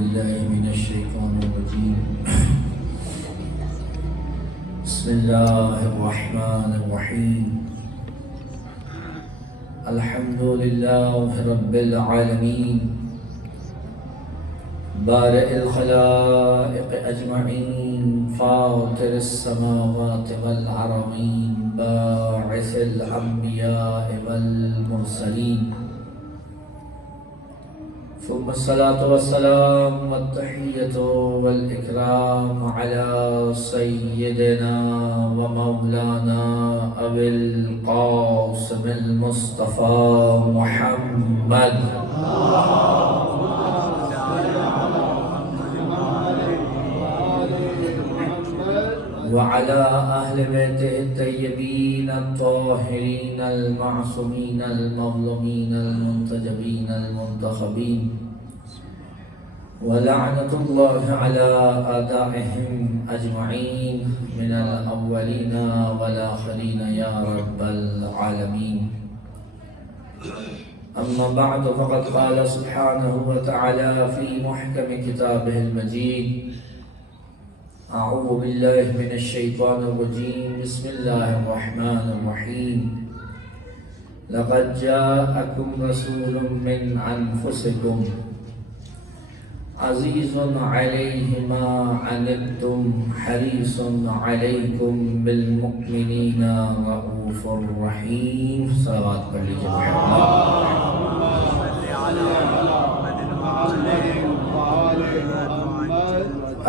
بالله من الشيطان الرجيم بسم الله الرحمن الرحيم الحمد لله رب العالمين بارئ الخلائق أجمعين فاطر السماوات والأرضين باعث الأنبياء والمرسلين ثم الصلاة والسلام والتحية والإكرام على سيدنا ومولانا أبي القاسم المصطفى محمد وعلى أهل بيته الطيبين الطاهرين المعصومين المظلومين المنتجبين المنتخبين ولعنة الله على أعدائهم أجمعين من الأولين والآخرين يا رب العالمين. أما بعد فقد قال سبحانه وتعالى في محكم كتابه المجيد أعوذ بالله من الشيطان الرجيم بسم الله الرحمن الرحيم لقد جاءكم رسول من أنفسكم عزيز عليه ما عنتم حريص عليكم بالمؤمنين رؤوف رحيم. صلوات پڑھ لیجیے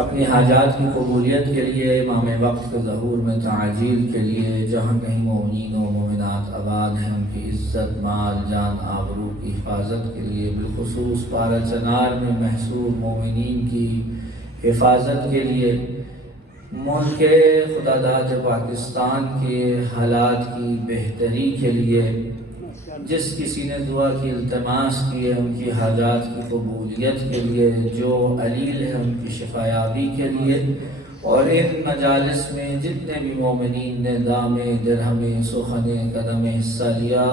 اپنی حاجات کی قبولیت کے لیے امام وقت کے ظہور میں تعجیل کے لیے جہاں کہیں مومنین و مومنات آباد ہیں ان کی عزت مال جان آبرو کی حفاظت کے لیے بالخصوص پارہ چنار میں محصور مومنین کی حفاظت کے لیے ملک خداداد پاکستان کے حالات کی بہتری کے لیے جس کسی نے دعا کی التماس کی ہے ان کی حاجات کی قبولیت کے لیے جو علیل ہے ان کی شفایابی کے لیے اور ان مجالس میں جتنے بھی مومنین نے دام درہم سخن قدم حصہ لیا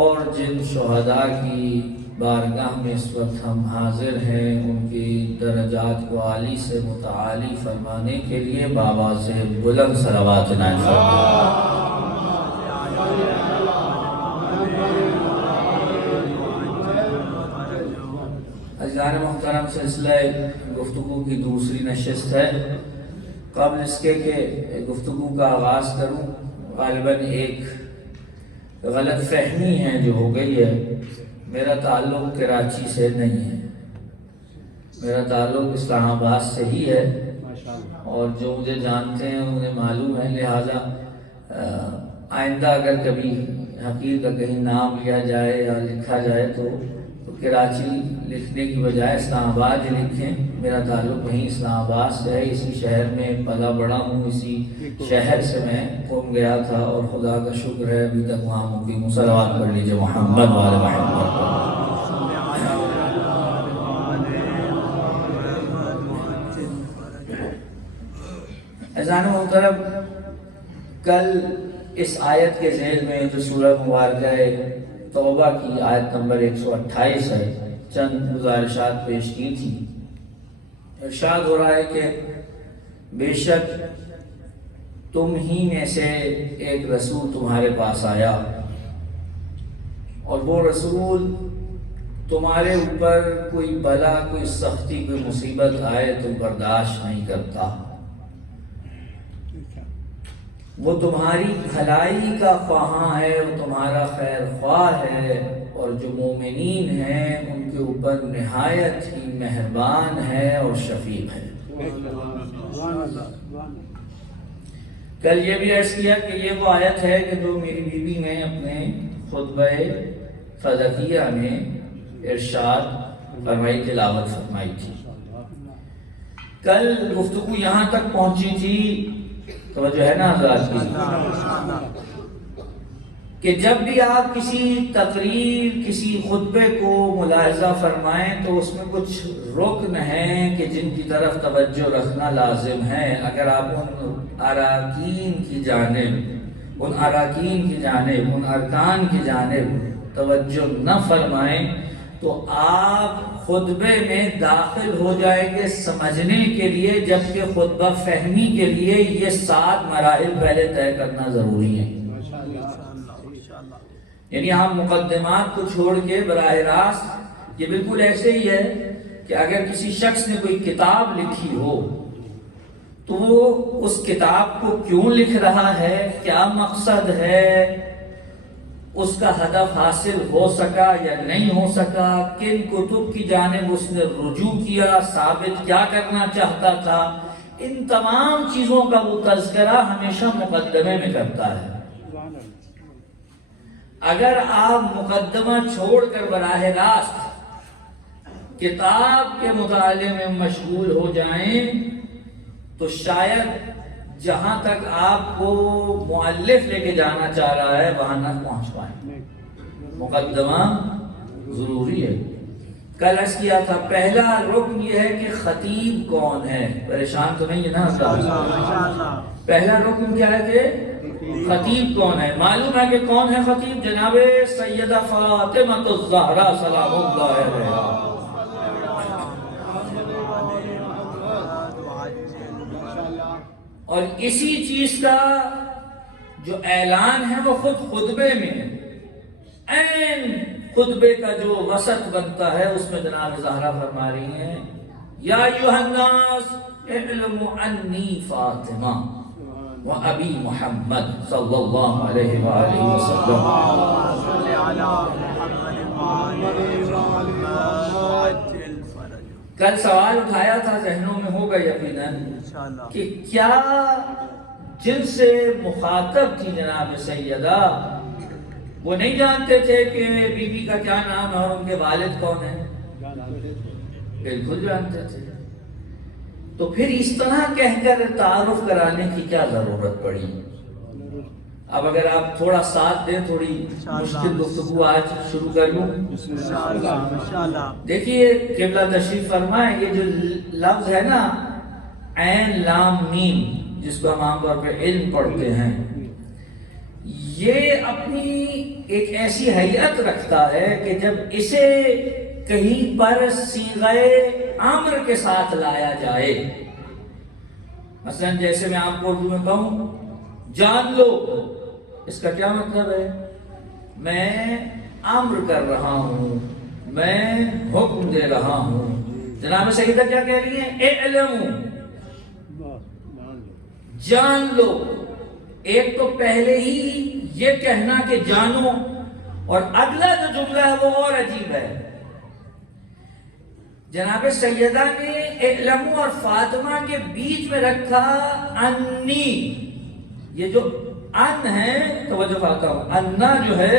اور جن شہداء کی بارگاہ میں اس وقت ہم حاضر ہیں ان کی درجات کو عالی سے متعالی فرمانے کے لیے بابا سے بلند صلوات عنایت فرمائیں. عزیزان محترم سلسلہ گفتگو کی دوسری نشست ہے. قبل اس کے کہ گفتگو کا آغاز کروں غالباً ایک غلط فہمی ہے جو ہو گئی ہے. میرا تعلق کراچی سے نہیں ہے, میرا تعلق اسلام آباد سے ہی ہے اور جو مجھے جانتے ہیں انہیں معلوم ہے. لہٰذا آئندہ اگر کبھی حقیر کا کہیں نام لیا جائے یا لکھا جائے تو کراچی لکھنے کی بجائے اسلام آباد ہی لکھیں. میرا تعلق وہیں اسلام آباد سے ہے, اسی شہر میں پلا بڑا ہوں, اسی شہر سے میں قم گیا تھا اور خدا کا شکر ہے ابھی تک وہاں مقیم ہوں. صلوات پڑھ لیجیے محمد والے محمد. عزیزان محترم, کل اس آیت کے ذیل میں جو سورہ مبارکہ توبہ کی آیت نمبر 128 ہے چند گزارشات پیش کی تھی. ارشاد ہو رہا ہے کہ بے شک تم ہی میں سے ایک رسول تمہارے پاس آیا اور وہ رسول تمہارے اوپر کوئی بلا کوئی سختی کوئی مصیبت آئے تو برداشت نہیں کرتا. وہ تمہاری بھلائی کا خواہاں ہے, وہ تمہارا خیر خواہ ہے اور جو مومنین ہیں ان کے اوپر نہایت ہی مہربان ہے اور شفیق ہے. کل یہ بھی عرض کیا کہ یہ وہ آیت ہے کہ جو میری بیوی نے اپنے خطبہ فدقیہ میں ارشاد فرمائی تلاوت فرمائی تھی. کل گفتگو یہاں تک پہنچی تھی, توجہ ہے نا حضرات کی, کہ جب بھی آپ کسی تقریر کسی خطبے کو ملاحظہ فرمائیں تو اس میں کچھ رکن ہیں کہ جن کی طرف توجہ رکھنا لازم ہے. اگر آپ ان اراکین کی جانب ان ارکان کی جانب توجہ نہ فرمائیں تو آپ خطبے میں داخل ہو جائیں گے سمجھنے کے لیے، جبکہ خطبہ فہمی کے لیے یہ 7 مراحل پہلے طے کرنا ضروری ہے۔ یعنی آپ مقدمات کو چھوڑ کے براہ راست، یہ بالکل ایسے ہی ہے کہ اگر کسی شخص نے کوئی کتاب لکھی ہو تو وہ اس کتاب کو کیوں لکھ رہا ہے، کیا مقصد ہے، اس کا ہدف حاصل ہو سکا یا نہیں ہو سکا، کن کتب کی جانب اس نے رجوع کیا، ثابت کیا کرنا چاہتا تھا، ان تمام چیزوں کا وہ تذکرہ ہمیشہ مقدمے میں کرتا ہے۔ اگر آپ مقدمہ چھوڑ کر براہ راست کتاب کے مطالعے میں مشغول ہو جائیں تو شاید جہاں تک آپ کو مؤلف لے کے جانا چاہ رہا ہے وہاں نہ پہنچ پائیں۔ مقدمہ ضروری ہے۔ کل عرض کیا تھا پہلا رکن یہ ہے کہ خطیب کون ہے، پریشان تو نہیں ہے نا؟ پہلا رکن کیا ہے کہ خطیب کون ہے؟ معلوم ہے کہ کون ہے خطیب؟ جناب سیدہ فاطمہ الزہرا سلام اللہ علیہا۔ اور اسی چیز کا جو اعلان ہے وہ خود خطبے میں، این خطبے کا جو وسط بنتا ہے اس میں جناب زہرا فرما رہی ہیں یا ایھا الناس اعلموا انی فاطمہ و ابی محمد صلی اللہ علیہ وآلہ وسلم۔ کل سوال اٹھایا تھا، ذہنوں میں ہوگا یقیناً، کہ کیا جن سے مخاطب تھی جناب سیدہ وہ نہیں جانتے تھے کہ بی بی کا کیا نام ہے اور ان کے والد کون ہیں؟ بالکل جانتے تھے۔ تو پھر اس طرح کہہ کر تعارف کرانے کی کیا ضرورت پڑی؟ اب اگر آپ تھوڑا ساتھ دیں، تھوڑی مشکل گفتگو آج شروع کر لوں۔ دیکھیے قبلہ تشریف فرمائیں، یہ جو لفظ ہے نا عین لام میم، جس کو ہم عام طور پہ علم پڑھتے ہیں، یہ اپنی ایک ایسی حیت رکھتا ہے کہ جب اسے کہیں پر صیغہ امر کے ساتھ لایا جائے، مثلا جیسے میں آپ کو اردو میں کہوں جان لو، اس کا کیا مطلب ہے؟ میں امر کر رہا ہوں، میں حکم دے رہا ہوں۔ جناب سیدہ کیا کہہ رہی ہیں؟ اعلموا، جان لو۔ ایک تو پہلے ہی یہ کہنا کہ جانو، اور اگلا جو جملہ ہے وہ اور عجیب ہے۔ جناب سیدہ نے اعلموا اور فاطمہ کے بیچ میں رکھا انی۔ یہ جو ان ہے، توجہ فرماتا ہوں، انا جو ہے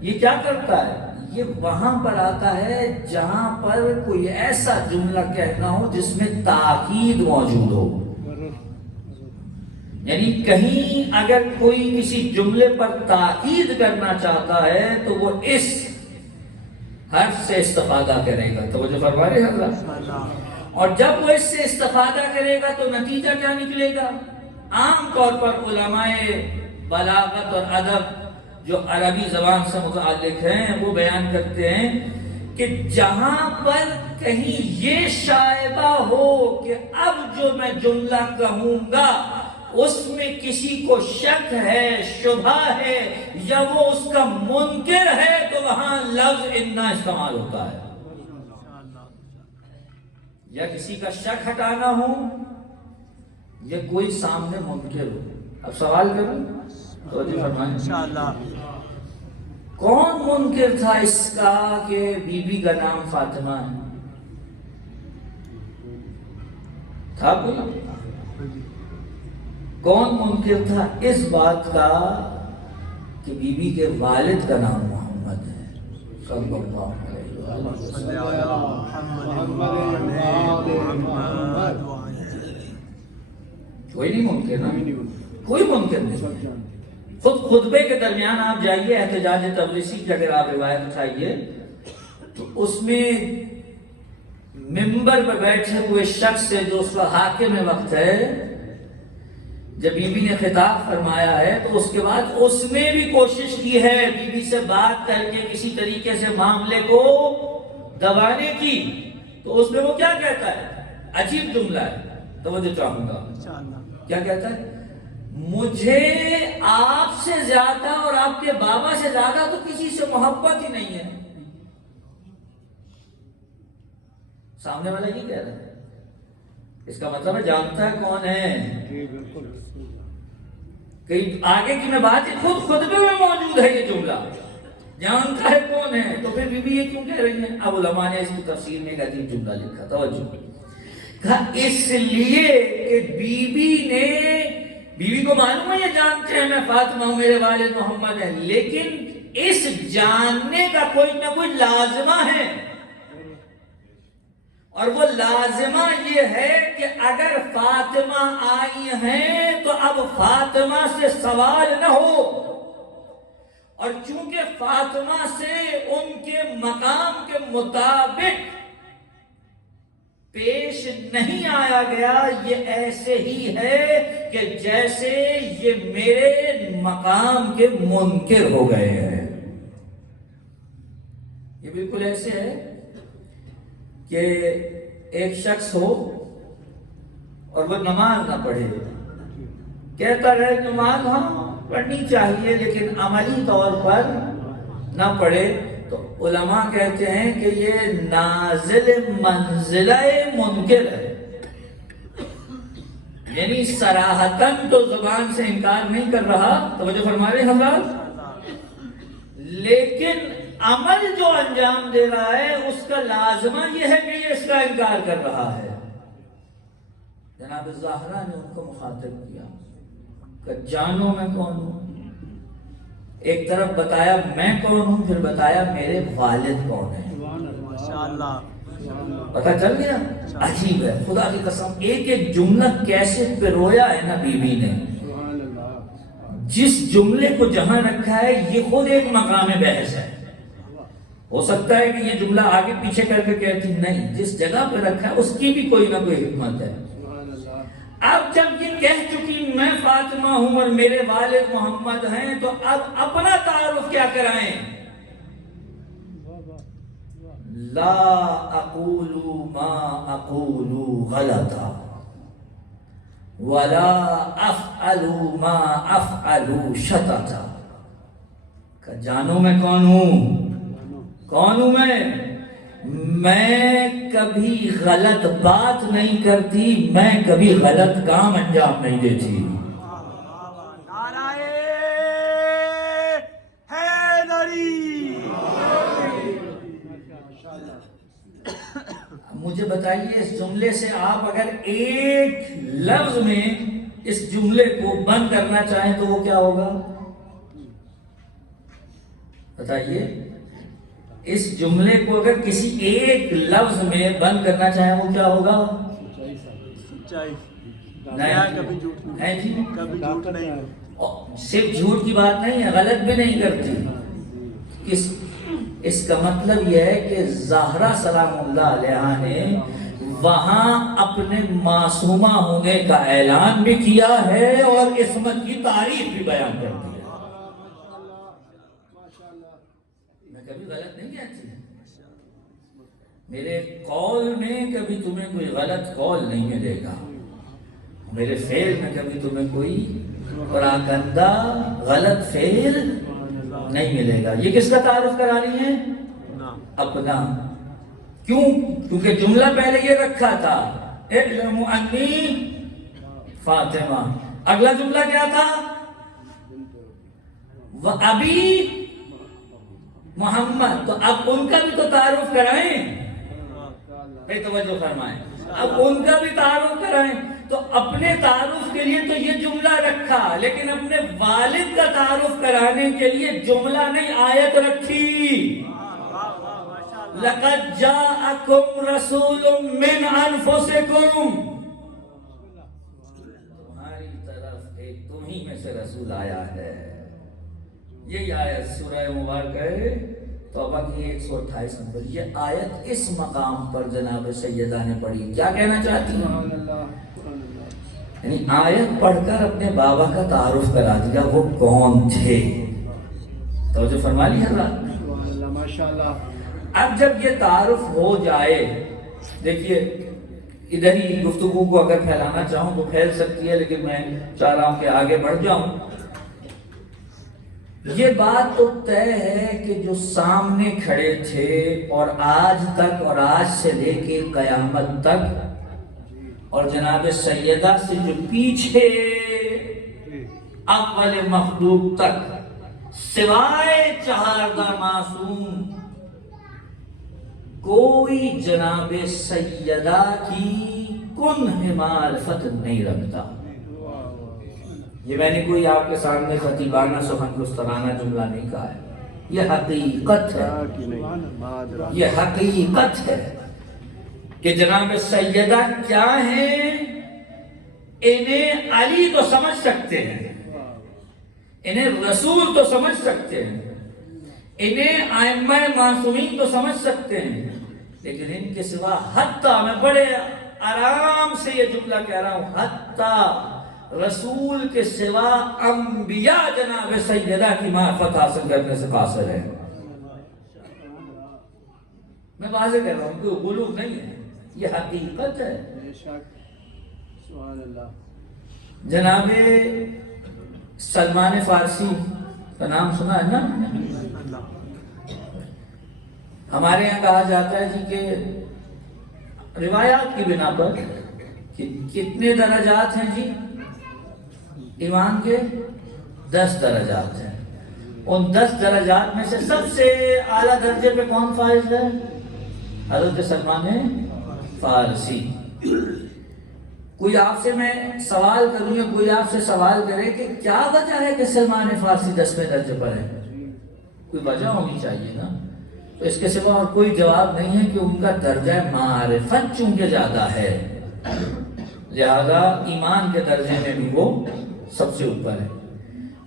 یہ کیا کرتا ہے؟ یہ وہاں پر آتا ہے جہاں پر کوئی ایسا جملہ کہنا ہو جس میں تاکید موجود ہو۔ یعنی کہیں اگر کوئی کسی جملے پر تاکید کرنا چاہتا ہے تو وہ اس حرف سے استفادہ کرے گا۔ توجہ فرما رہے ہیں حضرات؟ اور جب وہ اس سے استفادہ کرے گا تو نتیجہ کیا نکلے گا؟ عام طور پر علماء بلاغت اور ادب جو عربی زبان سے متعلق ہیں وہ بیان کرتے ہیں کہ جہاں پر کہیں یہ شائبہ ہو کہ اب جو میں جملہ کہوں گا اس میں کسی کو شک ہے، شبہ ہے، یا وہ اس کا منکر ہے، تو وہاں لفظ انا استعمال ہوتا ہے۔ یا کسی کا شک ہٹانا ہو یا کوئی سامنے منکر ہو۔ اب سوال کروں تو جی فرمائیں انشاءاللہ، کون منکر تھا اس کا کہ بی بی کا نام فاطمہ ہے؟ تھا کوئی؟ کون منکر تھا اس بات کا کہ بی بی کے والد کا نام محمد ہے صلی اللہ علیہ وسلم؟ کوئی نہیں منکر نا، کوئی منکر نہیں۔ خود خطبے کے درمیان آپ جائیے احتجاج تبریسی کی اگر آپ روایت اٹھائیے تو اس میں منبر پہ بیٹھے ہوئے شخص سے جو اس کا حاکم وقت ہے، جب بی بی نے خطاب فرمایا ہے تو اس کے بعد اس نے بھی کوشش کی ہے بی بی سے بات کر کے کسی طریقے سے معاملے کو دبانے کی، تو اس میں وہ کیا کہتا ہے؟ عجیب جملہ ہے، توجہ چاہوں گا، کیا کہتا ہے؟ مجھے آپ سے زیادہ اور آپ کے بابا سے زیادہ تو کسی سے محبت ہی نہیں ہے۔ سامنے والا یہ کہہ رہا ہے، اس کا مطلب ہے جانتا ہے کون ہے۔ کئی آگے کی میں بات ہے، خود خطبے میں موجود ہے یہ جملہ، جانتا ہے کون ہے، تو پھر بی بی یہ کیوں کہہ رہی ہیں؟ اب علماء نے اس کی تفسیر میں ایک عجیب جملہ لکھا، توجہ، کہا اس لیے کہ بیوی کو معلوم ہے، یہ جانتے ہیں میں فاطمہ ہوں، میرے والد محمد ہیں، لیکن اس جاننے کا کوئی نہ کوئی لازمہ ہے، اور وہ لازمہ یہ ہے کہ اگر فاطمہ آئی ہیں تو اب فاطمہ سے سوال نہ ہو، اور چونکہ فاطمہ سے ان کے مقام کے مطابق پیش نہیں آیا گیا، یہ ایسے ہی ہے کہ جیسے یہ میرے مقام کے منکر ہو گئے ہیں۔ یہ بالکل ایسے ہے کہ ایک شخص ہو اور وہ نماز نہ پڑھے، کہتا رہے نماز ہاں پڑھنی چاہیے لیکن عملی طور پر نہ پڑھے، تو علماء کہتے ہیں کہ یہ نازل منزلہ منکر ہے، یعنی صراحتاً تو زبان سے انکار نہیں کر رہا، توجہ فرما رہے حضرات، لیکن عمل جو انجام دے رہا ہے اس کا لازمہ یہ ہے کہ یہ اس کا انکار کر رہا ہے۔ جناب زہرا نے ان کو مخاطب کیا کہ جانو میں کون ہوں، ایک طرف بتایا میں کون ہوں، پھر بتایا میرے والد کون ہیں۔ پتہ چل گیا؟ عجیب ہے، خدا کی قسم، ایک ایک جملہ کیسے پرویا ہے نا بی بی نے، جس جملے کو جہاں رکھا ہے یہ خود ایک مقام بحث ہے۔ ہو سکتا ہے کہ یہ جملہ آگے پیچھے کر کے کہتی نہیں، جس جگہ پہ رکھا ہے اس کی بھی کوئی نہ کوئی حکمت ہے۔ اب جب یہ کہہ چکی میں فاطمہ ہوں اور میرے والد محمد ہیں، تو اب اپنا تعارف کیا کرائیں؟ لا اقول ما اقول غلطا ولا افعل ما افعل شططا، کہ جانو میں کون ہوں، کون ہوں میں کبھی غلط بات نہیں کرتی، میں کبھی غلط کام انجام نہیں دیتی۔ مجھے بتائیے اس جملے سے آپ اگر ایک لفظ میں اس جملے کو بند کرنا چاہیں تو وہ کیا ہوگا؟ بتائیے، اس جملے کو اگر کسی ایک لفظ میں بند کرنا چاہیں وہ کیا ہوگا؟ صرف جھوٹ کی بات نہیں ہے، غلط بھی نہیں کرتی۔ اس کا مطلب یہ ہے کہ زہرا سلام اللہ علیہا نے وہاں اپنے معصومہ ہونے کا اعلان بھی کیا ہے اور عصمت کی تعریف بھی بیان کر دی ہے۔ میں کبھی غلط نہیں کہتی، میرے قول میں کبھی تمہیں کوئی غلط قول نہیں ملے گا، میرے فعل میں کبھی تمہیں کوئی پراگندہ غلط فعل نہیں ملے گا۔ یہ کس کا تعارف کرا رہی ہیں؟ اپنا۔ کیوں؟ کیونکہ جملہ پہلے یہ رکھا تھا اعلموا انی فاطمہ، اگلا جملہ کیا تھا؟ وَأَبِي محمد، تو اب ان کا بھی تو تعارف کرائیں، بے توجہ فرمائیں، اب ان کا بھی تعارف کرائیں۔ تو اپنے تعارف کے لیے تو یہ جملہ رکھا، لیکن اپنے والد کا تعارف کرانے کے لیے جملہ نہیں آیت رکھی۔ لَقَدْ جَاءَكُمْ رَسُولٌ مِّنْ أَنفُسِكُمْ، تمہاری طرف ایک تمہیں میں سے رسول آیا ہے۔ یہی آیت سورہ مبارکہ توبہ کی 128 نمبر، یہ آیت اس مقام پر جناب سیدہ نے پڑھی، کیا کہنا چاہتی ہیں؟ یعنی آیت پڑھ کر اپنے بابا کا تعارف کرا دیا وہ کون تھے۔ توجہ فرما لی حضرات؟ اب جب یہ تعارف ہو جائے، دیکھیے ادھر ہی گفتگو کو اگر پھیلانا چاہوں تو پھیل سکتی ہے، لیکن میں چاہ رہا ہوں کہ آگے بڑھ جاؤں۔ یہ بات تو طے ہے کہ جو سامنے کھڑے تھے اور آج تک اور آج سے لے کے قیامت تک، اور جناب سیدہ سے جو پیچھے اول مخلوق تک سوائے چہاردہ معصوم کوئی جناب سیدہ کی کنہ معرفت نہیں رکھتا۔ یہ میں نے کوئی آپ کے سامنے خطیبانہ سخن گسترانہ جملہ نہیں کہا ہے، یہ حقیقت ہے، یہ حقیقت ہے کہ جناب سیدہ کیا ہیں۔ انہیں علی تو سمجھ سکتے ہیں، انہیں رسول تو سمجھ سکتے ہیں، انہیں ائمہ معصومین تو سمجھ سکتے ہیں، لیکن ان کے سوا حتیٰ، میں بڑے آرام سے یہ جملہ کہہ رہا ہوں، حتیٰ رسول کے سوا انبیاء جناب سیدہ کی معرفت حاصل کرنے سے قاصر ہے۔ میں واضح کہہ رہا ہوں، کوئی غلو نہیں ہے، یہ حقیقت ہے۔ جناب سلمان فارسی کا نام سنا ہے نا؟ ہمارے یہاں کہا جاتا ہے جی کہ روایات کی بنا پر کتنے درجات ہیں جی؟ ایمان کے 10 درجات ہیں۔ ان 10 درجات میں سے سب سے اعلیٰ درجے پہ کون فائز ہے؟ حضرت سلمان فارسی۔ کوئی آپ سے میں سوال کروں یا کوئی آپ سے سوال کرے کہ کیا وجہ ہے کہ سلمان فارسی 10ویں درجے پر ہے؟ کوئی وجہ ہونی چاہیے نا۔ تو اس کے سوا اور کوئی جواب نہیں ہے کہ ان کا درجہ معرفت چونکہ زیادہ ہے، لہذا ایمان کے درجے میں بھی وہ سب سے اوپر ہے۔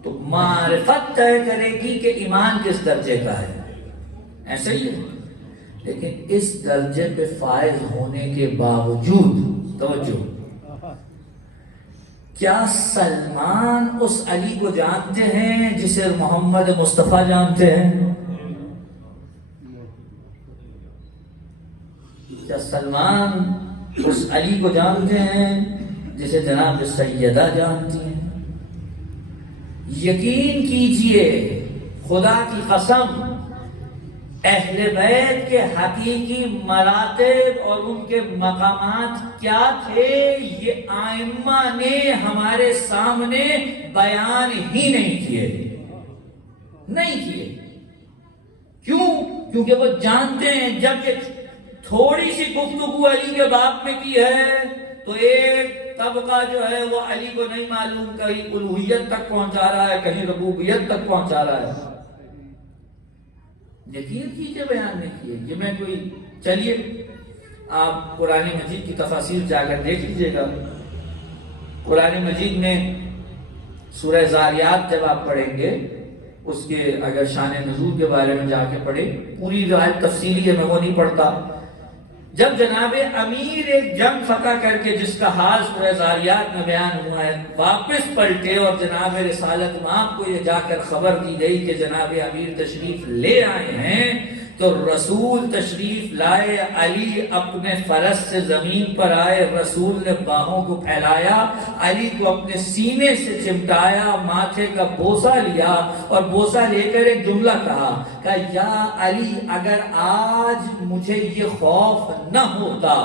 تو معرفت طے کرے گی کہ ایمان کس درجے کا ہے، ایسا ہی ہے۔ لیکن اس درجے پہ فائز ہونے کے باوجود، توجہ، کیا سلمان اس علی کو جانتے ہیں جسے محمد مصطفیٰ جانتے ہیں؟ کیا سلمان اس علی کو جانتے ہیں جسے جناب سیدہ جانتی ہیں؟ یقین کیجئے، خدا کی قسم، اہل بیت کے حقیقی مراتب اور ان کے مقامات کیا تھے، یہ ائمہ نے ہمارے سامنے بیان ہی نہیں کیے، نہیں کیے۔ کیوں؟ کیونکہ وہ جانتے ہیں جب یہ تھوڑی سی گفتگو علی کے باب میں کی ہے تو ایک طبقہ جو ہے وہ علی کو نہیں معلوم، کہیں الوہیت تک پہنچا رہا ہے، کہیں ربوبیت تک پہنچا رہا ہے۔ یقین کیجئے بیان نہیں کیے۔ یہ میں کوئی، چلیے آپ قرآن مجید کی تفاسیر جا کر دیکھ لیجئے گا۔ قرآن مجید میں سورہ زاریات جب آپ پڑھیں گے، اس کے اگر شان نزول کے بارے میں جا کے پڑھیں، پوری روایت تفصیلی ہے، میں وہ نہیں پڑھتا۔ جب جناب امیر ایک جنگ فتح کر کے، جس کا حال سورہ زاریات میں بیان ہوا ہے، واپس پلٹے اور جناب رسالت مآب کو یہ جا کر خبر دی گئی کہ جناب امیر تشریف لے آئے ہیں، تو رسول تشریف لائے، علی اپنے فرس سے زمین پر آئے، رسول نے باہوں کو پھیلایا، علی کو اپنے سینے سے چمٹایا، ماتھے کا بوسہ لیا اور بوسہ لے کر ایک جملہ کہا کہ یا علی، اگر آج مجھے یہ خوف نہ ہوتا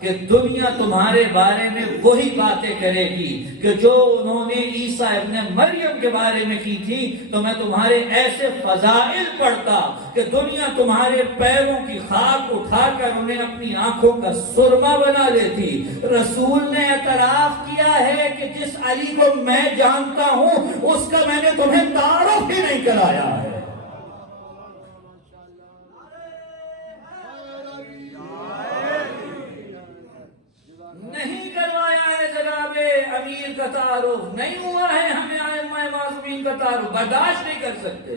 کہ دنیا تمہارے بارے میں وہی باتیں کرے گی کہ جو انہوں نے عیسیٰ ابن مریم کے بارے میں کی تھی، تو میں تمہارے ایسے فضائل پڑھتا کہ دنیا تمہارے پیروں کی خاک اٹھا کر انہیں اپنی آنکھوں کا سرما بنا لیتی۔ رسول نے اعتراف کیا ہے کہ جس علی کو میں جانتا ہوں اس کا میں نے تمہیں تعارف ہی نہیں کرایا ہے۔ نہیں کروایا ہے جناب امیر کا تعارف، نہیں ہوا ہے، ہمیں ائمہ معصومین کا تعارف برداشت نہیں کر سکتے۔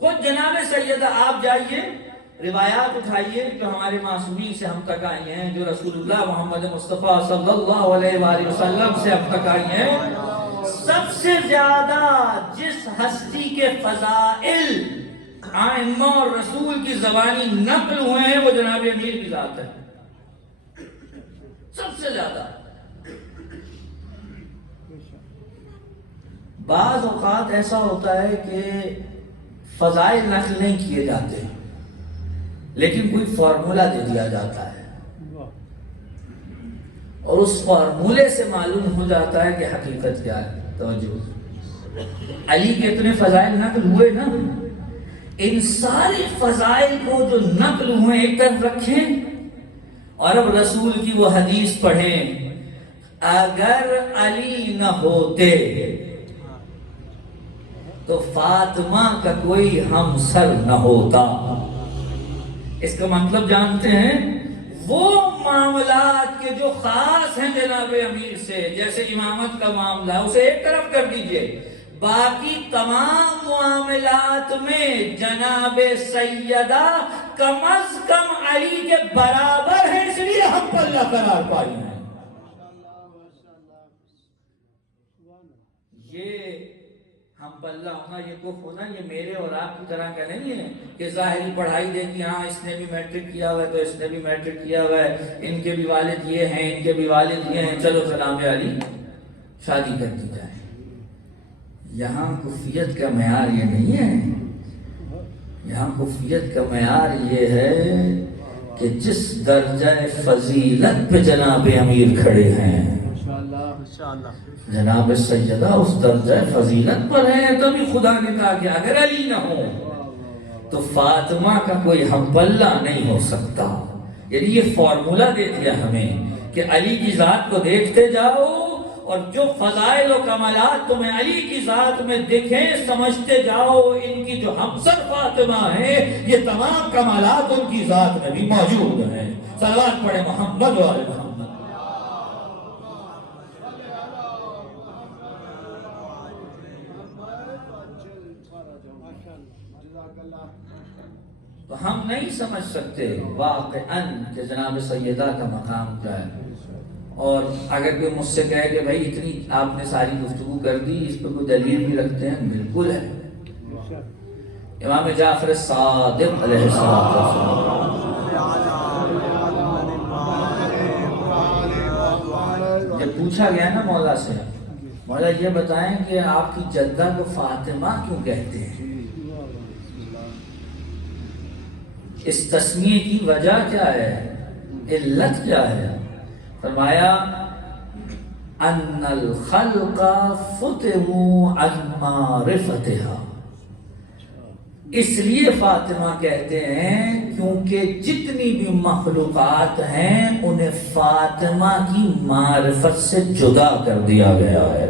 خود جناب سیدہ آپ جائیے، روایات اٹھائیے جو ہمارے معصومین سے ہم تک آئی ہیں، جو رسول اللہ محمد مصطفیٰ صلی اللہ علیہ وآلہ وسلم سے ہم تک آئی ہیں۔ سب سے زیادہ جس ہستی کے فضائل ائمہ اور رسول کی زبانی نقل ہوئے ہیں وہ جناب امیر کی ذات ہے سب سے زیادہ۔ بعض اوقات ایسا ہوتا ہے کہ فضائل نقل نہیں کیے جاتے لیکن کوئی فارمولہ دے دیا جاتا ہے اور اس فارمولے سے معلوم ہو جاتا ہے کہ حقیقت کیا ہے۔ توجہ، علی کے اتنے فضائل نقل ہوئے نا، ان سارے فضائل کو جو نقل ہوئے ایک طرف رکھیں اور اب رسول کی وہ حدیث پڑھیں، اگر علی نہ ہوتے تو فاطمہ کا کوئی ہمسر نہ ہوتا۔ اس کا مطلب جانتے ہیں؟ وہ معاملات کے جو خاص ہیں جناب امیر سے، جیسے امامت کا معاملہ، اسے ایک طرف کر دیجئے، باقی تمام معاملات میں جناب سیدہ کم از کم علی کے برابر ہیں، اس لیے ہم پر اللہ قرار پائی ہیں۔ یہ ہم پلہ ہونا، یہ کف ہونا، یہ میرے اور آپ کی طرح کا نہیں ہے کہ ظاہری پڑھائی دے کہ ہاں اس نے بھی میٹرک کیا ہوا ہے تو اس نے بھی میٹرک کیا ہوا ہے، ان کے بھی والد یہ ہیں، ان کے بھی والد یہ ہیں، چلو سلام علی شادی کر دی جائے۔ یہاں کفیت کا معیار یہ نہیں ہے، یہاں کفیت کا معیار یہ ہے کہ جس درجہ فضیلت پہ جناب امیر کھڑے ہیں، جناب سیدہ اس درجہ فضیلت پر ہے، تبھی خدا نے کہا کہ اگر علی نہ ہو تو فاطمہ کا کوئی ہم پلہ نہیں ہو سکتا۔ یعنی یہ فارمولہ دے دیا ہمیں کہ علی کی ذات کو دیکھتے جاؤ اور جو فضائل و کمالات تمہیں علی کی ذات میں دکھیں سمجھتے جاؤ، ان کی جو ہمسر فاطمہ ہیں یہ تمام کمالات ان کی ذات میں بھی موجود ہیں۔ صلوات پڑھے محمد و آل محمد۔ تو ہم نہیں سمجھ سکتے واقعاً کہ جناب سیدہ کا مقام کیا ہے، اور اگر کوئی مجھ سے کہے کہ بھائی اتنی آپ نے ساری گفتگو کر دی، اس پہ کوئی دلیل بھی رکھتے ہیں، بالکل ہے۔ امام جعفر صادق علیہ السلام جب پوچھا گیا نا مولا سے، مولا یہ بتائیں کہ آپ کی جدہ کو فاطمہ کیوں کہتے ہیں، اس تسمیہ کی وجہ کیا ہے، علت کیا ہے؟ فرمایا ان الخلق فتحوا عن معرفتها، اس لیے فاطمہ کہتے ہیں کیونکہ جتنی بھی مخلوقات ہیں انہیں فاطمہ کی معرفت سے جدا کر دیا گیا ہے،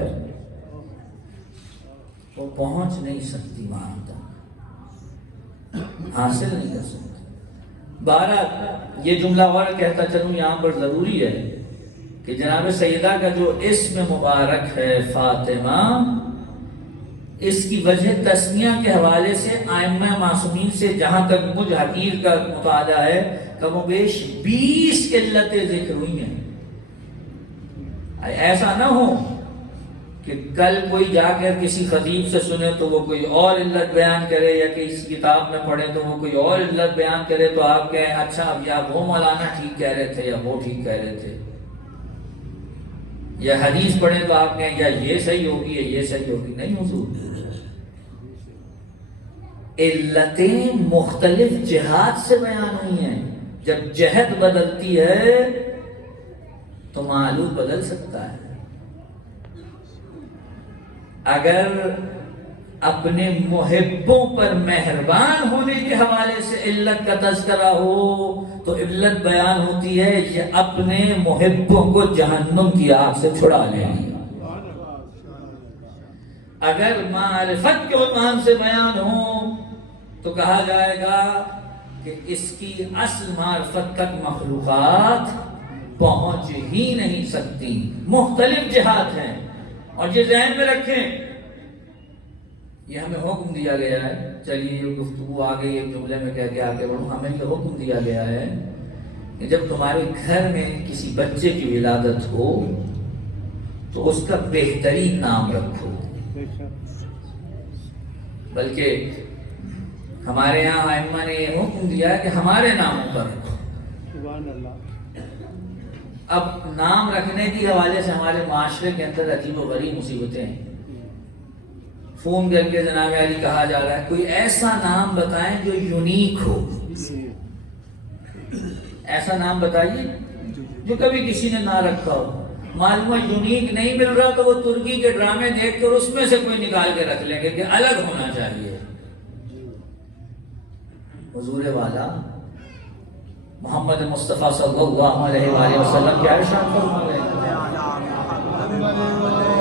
وہ پہنچ نہیں سکتی وہاں تک، حاصل نہیں کر سکتی۔ بہرحال یہ جملہ اور کہتا چلوں یہاں پر ضروری ہے کہ جناب سیدہ کا جو اسم مبارک ہے فاطمہ، اس کی وجہ تسمیہ کے حوالے سے ائمہ معصومین سے جہاں تک مجھ حقیر کا مطالعہ ہے کم و بیش 20 علتیں ذکر ہوئی ہیں۔ ایسا نہ ہو کہ کل کوئی جا کر کسی خطیب سے سنے تو وہ کوئی اور علت بیان کرے، یا کسی کتاب میں پڑھے تو وہ کوئی اور علت بیان کرے تو آپ کہیں اچھا اب یا وہ مولانا ٹھیک کہہ رہے تھے یا وہ ٹھیک کہہ رہے تھے، یا حدیث پڑھیں تو آپ کہیں یا یہ صحیح ہوگی یا یہ صحیح ہوگی۔ نہیں حضور، علتیں مختلف جہات سے بیان ہوئی ہیں، جب جہت بدلتی ہے تو معلوم بدل سکتا ہے۔ اگر اپنے محبوں پر مہربان ہونے کے حوالے سے علت کا تذکرہ ہو تو علت بیان ہوتی ہے یہ اپنے محبوں کو جہنم کی آگ سے چھڑا لیں گی۔ اگر معرفت کے عنوان سے بیان ہو تو کہا جائے گا کہ اس کی اصل معرفت تک مخلوقات پہنچ ہی نہیں سکتی، مختلف جہات ہیں۔ اور یہ ذہن میں رکھیں، یہ ہمیں حکم دیا گیا ہے، چلیے یہ گفتگو آگے ایک جملے میں کہہ کے آگے بڑھوں، ہمیں یہ حکم دیا گیا ہے کہ جب تمہارے گھر میں کسی بچے کی ولادت ہو تو اس کا بہترین نام رکھو، بلکہ ہمارے یہاں ائمہ نے یہ حکم دیا ہے کہ ہمارے ناموں پر رکھو۔ سبحان اللہ۔ اب نام رکھنے کے حوالے سے ہمارے معاشرے کے اندر عجیب و غریب مصیبتیں ہیں۔ فون کر کے جناب علی کہا جا رہا ہے کوئی ایسا نام بتائیں جو یونیک ہو، ایسا نام بتائیے جو کبھی کسی نے نہ رکھا ہو۔ معلوم ہے یونیک نہیں مل رہا تو وہ ترکی کے ڈرامے دیکھ کر اس میں سے کوئی نکال کے رکھ لیں گے کہ الگ ہونا چاہیے۔ حضور والا محمد مصطفیٰ صلی اللہ علیہ وآلہ وسلم کیا ارشاد فرما رہے ہیں؟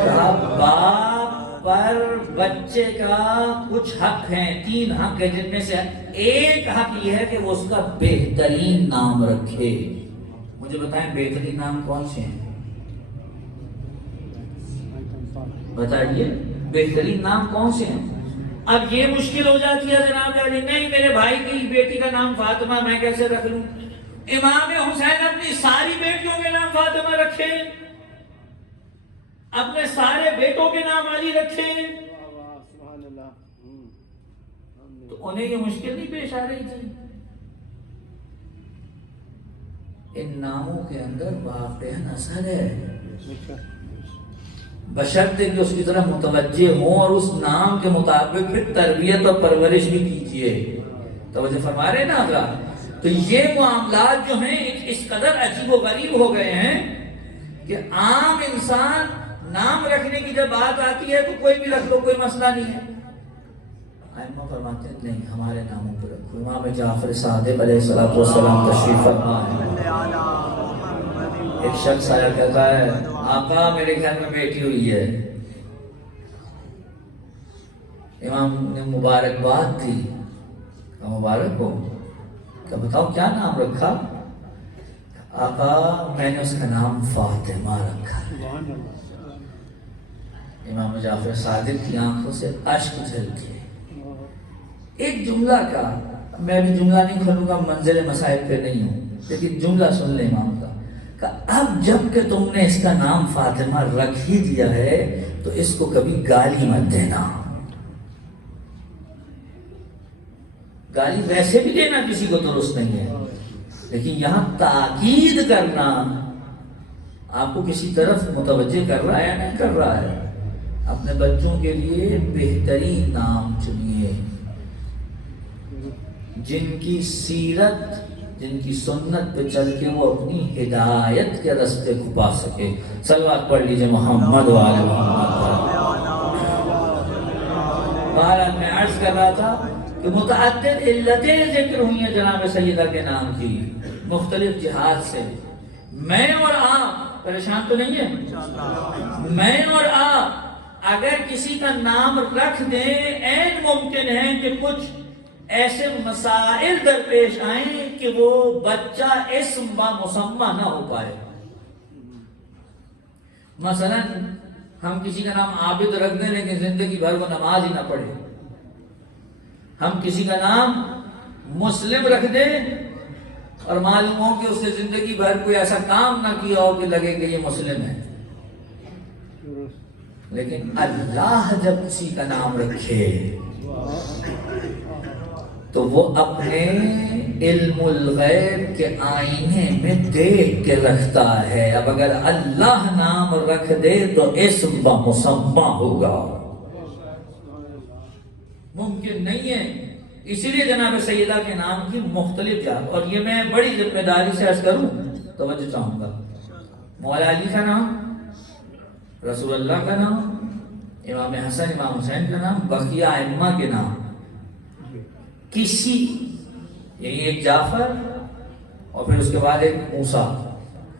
کہا باپ پر بچے کا کچھ حق ہیں، 3 حق ہیں، جن میں سے ایک حق یہ ہے کہ وہ اس کا بہترین نام رکھے۔ مجھے بتائیں بہترین نام کون سے ہیں؟ بتائیے بہترین نام کون سے ہیں؟ اب یہ مشکل ہو جاتی ہے جناب علی، نہیں میرے بھائی کی بیٹی کا نام فاطمہ، میں کیسے رکھ لوں؟ امام حسین اپنی ساری بیٹیوں کے نام فاطمہ رکھے، اپنے سارے بیٹوں کے نام علی رکھے، تو انہیں یہ مشکل نہیں پیش آ رہی تھی؟ ان ناموں کے اندر واقعاً اثر ہے، بشرطے کہ اس کی طرف متوجہ ہوں اور اس نام کے مطابق پھر تربیت اور پرورش بھی کیجیے۔ توجہ فرما رہے نا حضرات؟ تو یہ معاملات جو ہیں اس قدر عجیب و غریب ہو گئے ہیں کہ عام انسان نام رکھنے کی جب بات آتی ہے تو کوئی بھی رکھ لو، کوئی مسئلہ نہیں ہے۔ ائمہ فرماتے ہیں نہیں ہمارے ناموں پہ رکھو۔ امام جعفر صادق علیہ السلام تشریف فرما ہے، ایک شخص آیا کہتا ہے آقا میرے گھر میں بیٹی ہوئی ہے۔ امام نے مبارکباد دی، مبارک ہو، کہ بتاؤ کیا نام رکھا؟ آقا میں نے اس کا نام فاطمہ رکھا۔ امام جعفر صادق کی آنکھوں سے اشک جھلکے۔ ایک جملہ کا، میں بھی جملہ نہیں کھولوں گا، منزل مسائل پہ نہیں ہوں، لیکن جملہ سن لیں امام کا کہ اب جب کہ تم نے اس کا نام فاطمہ رکھ ہی دیا ہے تو اس کو کبھی گالی مت دینا۔ گالی ویسے بھی دینا کسی کو درست نہیں ہے، لیکن یہاں تاکید کرنا آپ کو کسی طرف متوجہ کر رہا ہے یا نہیں کر رہا ہے۔ اپنے بچوں کے لیے بہترین نام چنیے، جن کی سیرت، جن کی سنت پہ چل کے وہ اپنی ہدایت کے راستے کو پا سکے۔ صلوات پڑھ لیجئے محمد وآل محمد۔ بہرحال میں عرض کر رہا تھا کہ متعدد علتیں ذکر ہوئی ہیں جناب سیدہ کے نام کی، مختلف جہات سے۔ میں اور آپ پریشان تو نہیں ہے؟ میں اور آپ اگر کسی کا نام رکھ دیں، عین ممکن ہے کہ کچھ ایسے مسائل درپیش آئیں کہ وہ بچہ اسم با مسمہ نہ ہو پائے۔ مثلا ہم کسی کا نام عابد رکھ دیں لیکن زندگی بھر وہ نماز ہی نہ پڑھے، ہم کسی کا نام مسلم رکھ دیں اور معلوم ہو کہ اس نے زندگی بھر کوئی ایسا کام نہ کیا ہو کہ لگے کہ یہ مسلم ہے۔ لیکن اللہ جب کسی کا نام رکھے تو وہ اپنے علم الغیب کے آئینے میں دیکھ کے رکھتا ہے۔ اب اگر اللہ نام رکھ دے تو اسم با مسمہ ہوگا، ممکن نہیں ہے۔ اسی لیے جناب سیدہ کے نام کی مختلف جات، اور یہ میں بڑی ذمہ داری سے عرض کروں، توجہ چاہوں گا۔ مولا علی کا نام، رسول اللہ کا نام، امام حسن امام حسین کا نام، بقیہ ائمہ کے نام، کسی یعنی ایک جعفر اور پھر اس کے بعد ایک موسیٰ،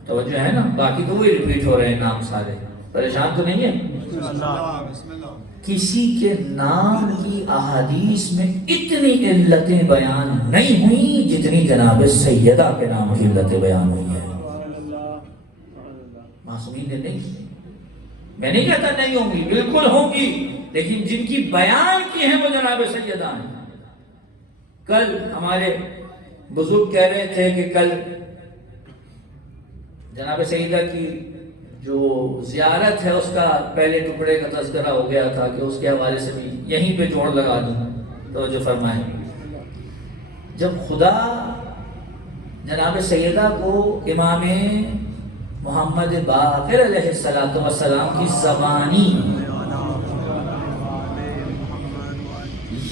توجہ ہے نا، باقی تو وہی ریپیٹ ہو رہے ہیں نام سارے، پریشان تو نہیں ہے؟ کسی کے نام کی احادیث میں اتنی علتیں بیان نہیں ہوئی جتنی جناب سیدہ کے نام کی علتیں بیان ہوئی ہیں۔ معصومین نے نہیں، میں نہیں کہتا نہیں ہوں گی، بالکل ہوں گی، لیکن جن کی بیان کی ہیں وہ جناب سیدہ ہیں۔ کل ہمارے بزرگ کہہ رہے تھے کہ کل جناب سیدہ کی جو زیارت ہے اس کا پہلے ٹکڑے کا تذکرہ ہو گیا تھا کہ اس کے حوالے سے بھی یہیں پہ جوڑ لگا دوں، توجہ فرمائیں۔ جب خدا جناب سیدہ کو امام محمد باقر علیہ السلام کی زبانی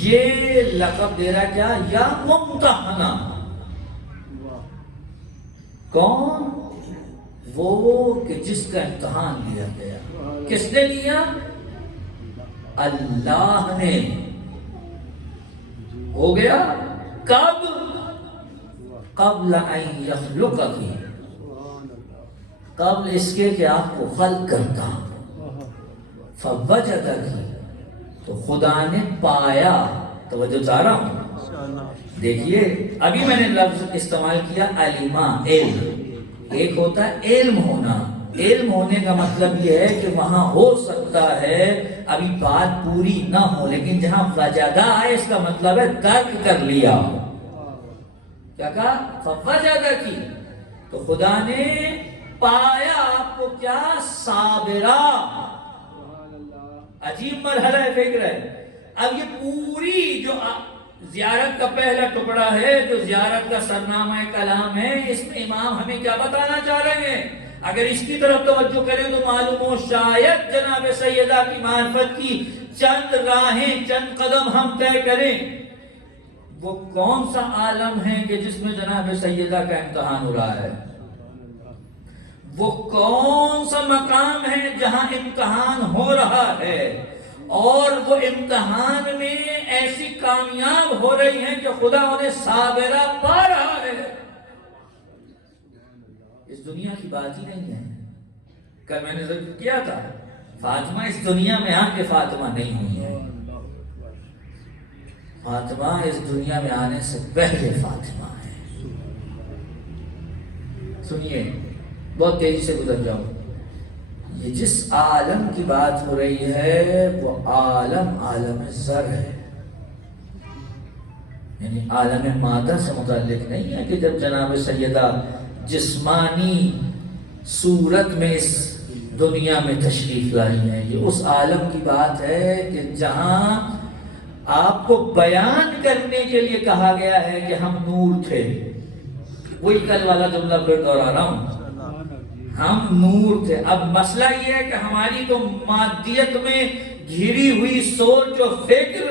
یہ لقب دے رہا کیا؟ یا ممتحنہ. کون؟ وہ کہ جس کا امتحان لیا گیا. کس نے لیا؟ اللہ نے. ہو گیا کب؟ قبل ان یخلقکی، قبل اس کے کہ آپ کو خلق کرتا. فوجدکی، تو خدا نے پایا. توجہ چاہ رہا ہوں، دیکھیے ابھی میں نے لفظ استعمال کیا علیما، علم. ایک ہوتا ہے علم ہونا. علم ہونے کا مطلب یہ ہے کہ وہاں ہو سکتا ہے ابھی بات پوری نہ ہو، لیکن جہاں وجدہ ہے اس کا مطلب ہے درک کر لیا. کیا کہا؟ فوجدہ کی، تو خدا نے پایا آپ کو کیا؟ صابرہ. عجیب مرحلہ ہے، فکر ہے. اب یہ پوری جو زیارت کا پہلا ٹکڑا ہے، جو زیارت کا سرنامہ کلام ہے، اس میں امام ہمیں کیا بتانا چاہ رہے ہیں؟ اگر اس کی طرف توجہ کریں تو معلوم ہو شاید جناب سیدہ کی معرفت کی چند راہیں، چند قدم ہم طے کریں. وہ کون سا عالم ہے کہ جس میں جناب سیدہ کا امتحان ہو رہا ہے؟ وہ کون سا مقام ہے جہاں امتحان ہو رہا ہے اور وہ امتحان میں ایسی کامیاب ہو رہی ہیں کہ خدا انہیں صابرہ پا رہا ہے؟ اس دنیا کی بات ہی نہیں ہے. کل میں نے ذکر کیا تھا فاطمہ اس دنیا میں آ کے فاطمہ نہیں ہوئی ہے. فاطمہ اس دنیا میں آنے سے پہلے فاطمہ ہے. سنیے، بہت تیزی سے گزر جاؤں. یہ جس عالم کی بات ہو رہی ہے وہ عالم زر ہے، یعنی عالم مادہ سے متعلق نہیں ہے کہ جب جناب سیدہ جسمانی صورت میں اس دنیا میں تشریف لائی ہے. یہ اس عالم کی بات ہے کہ جہاں آپ کو بیان کرنے کے لیے کہا گیا ہے کہ ہم نور تھے. وہی کل والا جملہ پھر دوہرا رہا ہوں، ہم نور تھے. اب مسئلہ یہ ہے کہ ہماری تو مادیت میں گھری ہوئی سوچ و فکر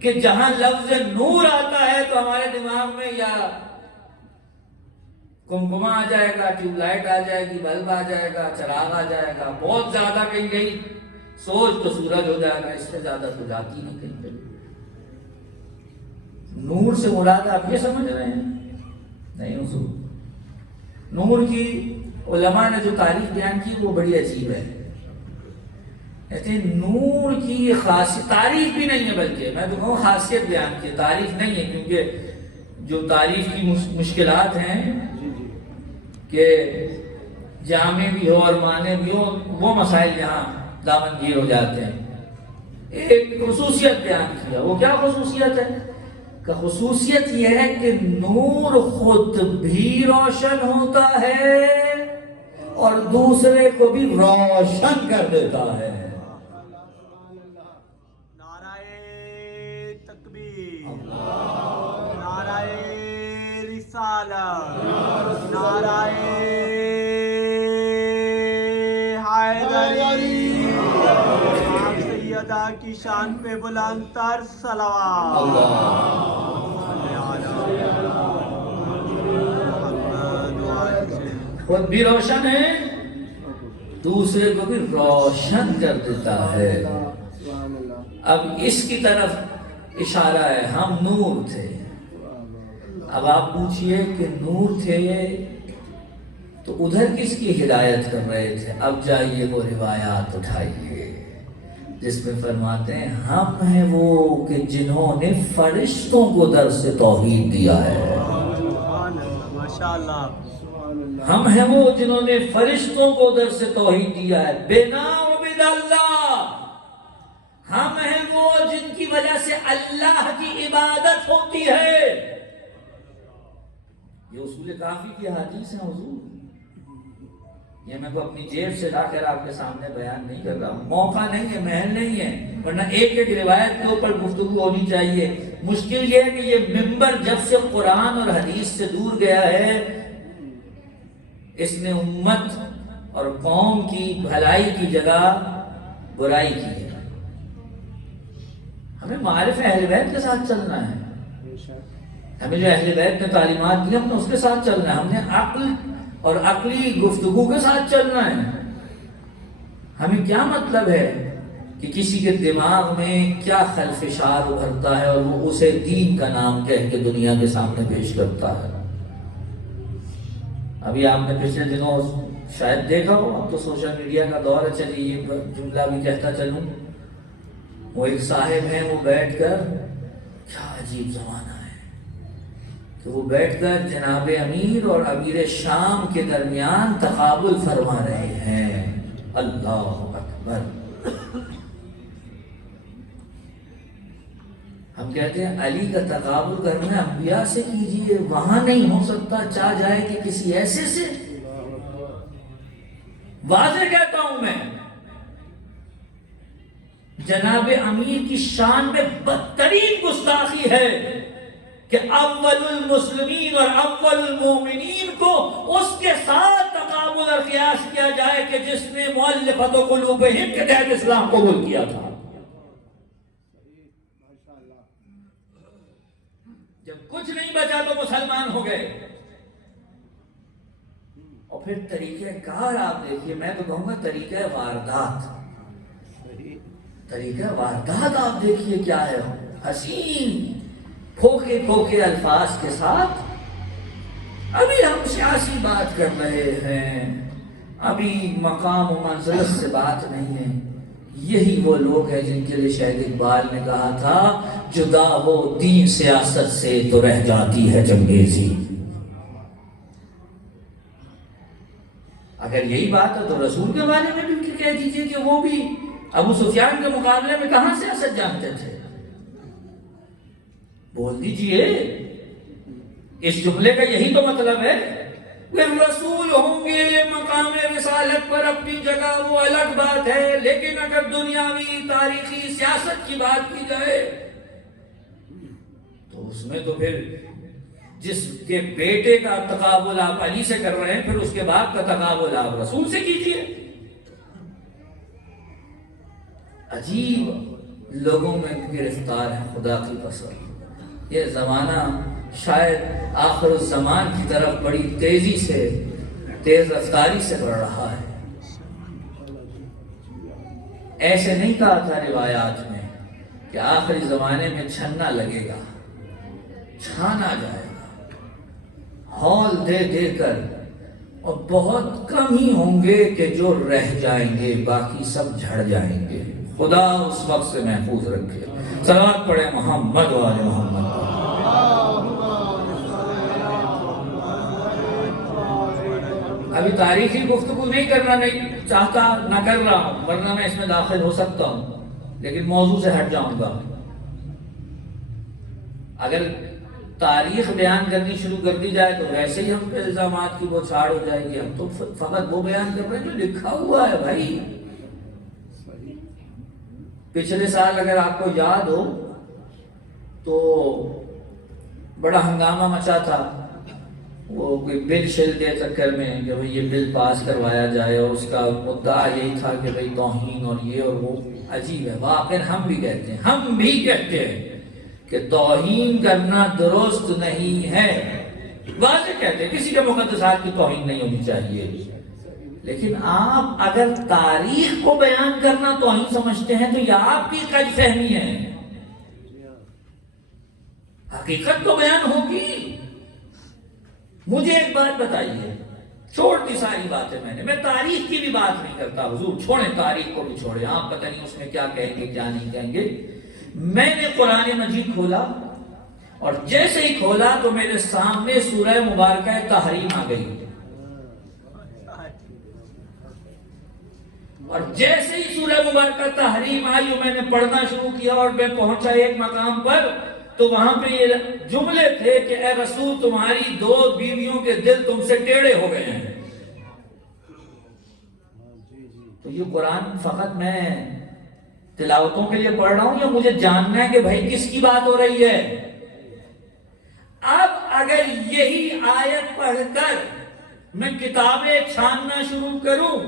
کہ جہاں لفظ نور آتا ہے تو ہمارے دماغ میں یا کمکما آ جائے گا، ٹیوب لائٹ آ جائے گی، بلب آ جائے گا، چراغ آ جائے گا. بہت زیادہ کہیں گئی سوچ تو سورج ہو جائے گا، اس سے زیادہ تو جاتی نہیں کہیں پہ. نور سے مراد آپ یہ سمجھ رہے ہیں؟ نہیں حضور. نور کی علماء نے جو تعریف بیان کی وہ بڑی عجیب ہے. کہتے ہیں نور کی خاصیت، تعریف بھی نہیں ہے بلکہ میں تو کہوں خاصیت بیان کی، تعریف نہیں ہے، کیونکہ جو تعریف کی مشکلات ہیں کہ جامع بھی ہو اور معنی بھی ہو، وہ مسائل یہاں دامنگیر ہو جاتے ہیں. ایک خصوصیت بیان کیا. وہ کیا خصوصیت ہے؟ کہ خصوصیت یہ ہے کہ نور خود بھی روشن ہوتا ہے اور دوسرے کو بھی روشن کر دیتا ہے. نعرہ تکبیر، نعرہ رسالت، نعرہ حیدری. آپ سیدہ کی شان پہ بلند تر صلوات. خود بھی روشن ہے، دوسرے کو بھی روشن کر دیتا ہے. اب اس کی طرف اشارہ ہے، ہم نور تھے. اب آپ پوچھئے کہ نور تھے تو ادھر کس کی ہدایت کر رہے تھے؟ اب جائیے وہ روایات اٹھائیے جس میں فرماتے ہیں ہم ہیں وہ کہ جنہوں نے فرشتوں کو درس توحید دیا ہے. ماشاءاللہ. ہم ہیں وہ جنہوں نے فرشتوں کو درس توحید دیا ہے. بنا عبد اللہ، ہم ہیں وہ جن کی وجہ سے اللہ کی عبادت ہوتی ہے. یہ اصول کافی کی حدیث ہے حضور. یہ میں کو اپنی جیب سے لا کر آپ کے سامنے بیان نہیں کر رہا ہوں، موقع نہیں ہے، محل نہیں ہے، ورنہ ایک ایک روایت کے اوپر گفتگو ہونی چاہیے۔ مشکل یہ ہے کہ یہ منبر جب سے قرآن اور حدیث سے دور گیا ہے، اس نے امت اور قوم کی بھلائی کی جگہ برائی کی ہے۔ ہمیں معارف اہل بیت کے ساتھ چلنا ہے، ہمیں جو اہل بیت نے تعلیمات دی ہم نے اس کے ساتھ چلنا ہے، ہم نے عقل اور عقلی گفتگو کے ساتھ چلنا ہے۔ ہمیں کیا مطلب ہے کہ کسی کے دماغ میں کیا خلفشار ابھرتا ہے اور وہ اسے دین کا نام کہہ کے دنیا کے سامنے پیش کرتا ہے۔ ابھی آپ نے پچھلے دنوں شاید دیکھا ہو، اب تو سوشل میڈیا کا دور ہے، چلیے یہ جملہ بھی کہتا چلوں، وہ ایک صاحب ہیں، وہ بیٹھ کر، کیا عجیب زمانہ ہے کہ وہ بیٹھ کر جناب امیر اور امیر شام کے درمیان تقابل فرما رہے ہیں۔ اللہ اکبر۔ ہم کہتے ہیں علی کا تقابل کرنا انبیاء سے کیجئے، وہاں نہیں ہو سکتا، چاہ جائے کہ کسی ایسے سے۔ واضح کہتا ہوں میں، جناب امیر کی شان میں بدترین گستاخی ہے کہ اول المسلمین اور اول المومنین کو اس کے ساتھ تقابل اور قیاس کیا جائے کہ جس نے مؤلفۃ قلوبہم کے تحت اسلام قبول کیا تھا۔ جب کچھ نہیں بچا تو مسلمان ہو گئے۔ اور پھر طریقہ کار آپ دیکھیے، میں تو کہوں گا طریقہ واردات، طریقہ واردات آپ دیکھیے کیا ہے، حسین پھوکے پھوکے الفاظ کے ساتھ۔ ابھی ہم سیاسی بات کر رہے ہیں، ابھی مقام و منزلت سے بات نہیں ہے۔ یہی وہ لوگ ہیں جن کے لیے شاید اقبال نے کہا تھا، جدا ہو دین سیاست سے تو رہ جاتی ہے چنگیزی۔ اگر یہی بات ہے تو رسول کے بارے میں بھی کہہ دیجئے کہ وہ بھی ابو سفیان کے مقابلے میں کہاں سیاست جانتے تھے، بول دیجئے۔ اس جملے کا یہی تو مطلب ہے کہ رسول ہوں گے مقام رسالت پر اپنی جگہ، وہ الگ بات ہے، لیکن اگر دنیاوی تاریخی سیاست کی بات کی جائے تو اس میں تو پھر جس کے بیٹے کا تقابل آپ علی سے کر رہے ہیں، پھر اس کے باپ کا تقابل آپ رسول سے کیجئے۔ عجیب لوگوں میں گرفتار ہے خدا کی قسم۔ یہ زمانہ شاید آخر الزمان کی طرف بڑی تیزی سے، تیز رفتاری سے بڑھ رہا ہے۔ ایسے نہیں کہا تھا روایات میں کہ آخری زمانے میں چھنا لگے گا، چھانا جائے گا ہال دے دے کر، اور بہت کم ہی ہوں گے کہ جو رہ جائیں گے، باقی سب جھڑ جائیں گے۔ خدا اس وقت سے محفوظ رکھے۔ صلوات پڑھے محمد و آل محمد۔ ابھی تاریخی گفتگو نہیں کرنا نہیں چاہتا، نہ کر رہا ہوں، ورنہ میں اس میں داخل ہو سکتا ہوں، لیکن موضوع سے ہٹ جاؤں گا۔ اگر تاریخ بیان کرنی شروع کر دی جائے تو ویسے ہی ہم پہ الزامات کی بوچھاڑ ہو جائے گی۔ ہم تو فقط وہ بیان کر رہے ہیں جو لکھا ہوا ہے بھائی۔ پچھلے سال اگر آپ کو یاد ہو تو بڑا ہنگامہ مچا تھا، وہ کوئی بل شل کے چکر میں کہ بھئی یہ بل پاس کروایا جائے، اور اس کا مدعا یہی تھا کہ بھئی توہین اور یہ اور وہ۔ عجیب ہے، واقعی ہم بھی کہتے ہیں کہ توہین کرنا درست نہیں ہے، واضح کہتے ہیں کسی کے مقدسات کی توہین نہیں ہونی چاہیے، لیکن آپ اگر تاریخ کو بیان کرنا توہین سمجھتے ہیں تو یہ آپ کی کج فہمی ہے۔ حقیقت تو بیان ہوگی۔ مجھے ایک بات بتائیے، چھوڑ دی ساری باتیں میں تاریخ کی بھی بات نہیں کرتا، حضور چھوڑیں، تاریخ کو بھی چھوڑیں، آپ پتہ نہیں اس میں کیا کہیں گے کیا نہیں کہیں گے۔ میں نے قرآن مجید کھولا، اور جیسے ہی کھولا تو میرے سامنے سورہ مبارکہ تحریم آ گئی، اور جیسے ہی سورہ مبارکہ تحریم آئی میں نے پڑھنا شروع کیا، اور میں پہنچا ایک مقام پر تو وہاں پہ یہ جملے تھے کہ اے رسول تمہاری 2 بیویوں کے دل تم سے ٹیڑھے ہو گئے ہیں۔ تو یہ قرآن فقط میں تلاوتوں کے لیے پڑھ رہا ہوں یا مجھے جاننا ہے کہ بھائی کس کی بات ہو رہی ہے؟ اب اگر یہی آیت پڑھ کر میں کتابیں چھاننا شروع کروں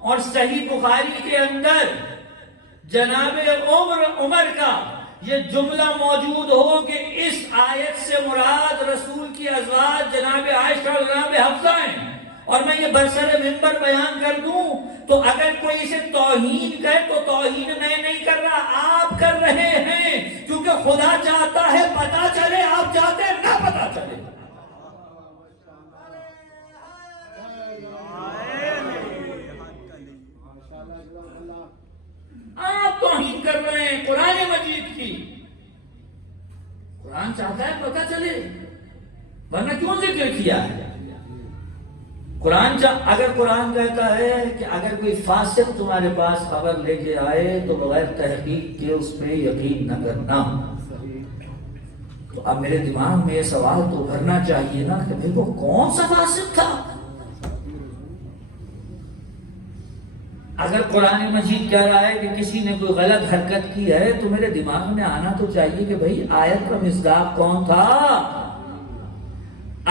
اور صحیح بخاری کے اندر جناب عمر کا یہ جملہ موجود ہو کہ اس آیت سے مراد رسول کی ازواج جناب عائشہ اور جناب حفصہ ہیں، اور میں یہ برسر منبر بیان کر دوں، تو اگر کوئی اسے توہین کرے تو توہین میں نہیں کر رہا، آپ کر رہے ہیں، کیونکہ خدا چاہتا ہے پتہ چلے، آپ چاہتے ہیں نہ پتہ چلے۔ آپ توہین کر رہے ہیں قرآن مجید کی۔ قرآن چاہتا ہے پتہ چلے، ورنہ کیوں ذکر کیا ہے؟ اگر قرآن کہتا ہے کہ اگر کوئی فاسق تمہارے پاس خبر لے کے آئے تو بغیر تحقیق کے اس پہ یقین نہ کرنا، تو اب میرے دماغ میں یہ سوال تو ابھرنا چاہیے نا کہ بھئی وہ کون سا فاسق تھا؟ اگر قرآن مجید کہہ رہا ہے کہ کسی نے کوئی غلط حرکت کی ہے تو میرے دماغ میں آنا تو چاہیے کہ بھئی آیت کا مصداق کون تھا؟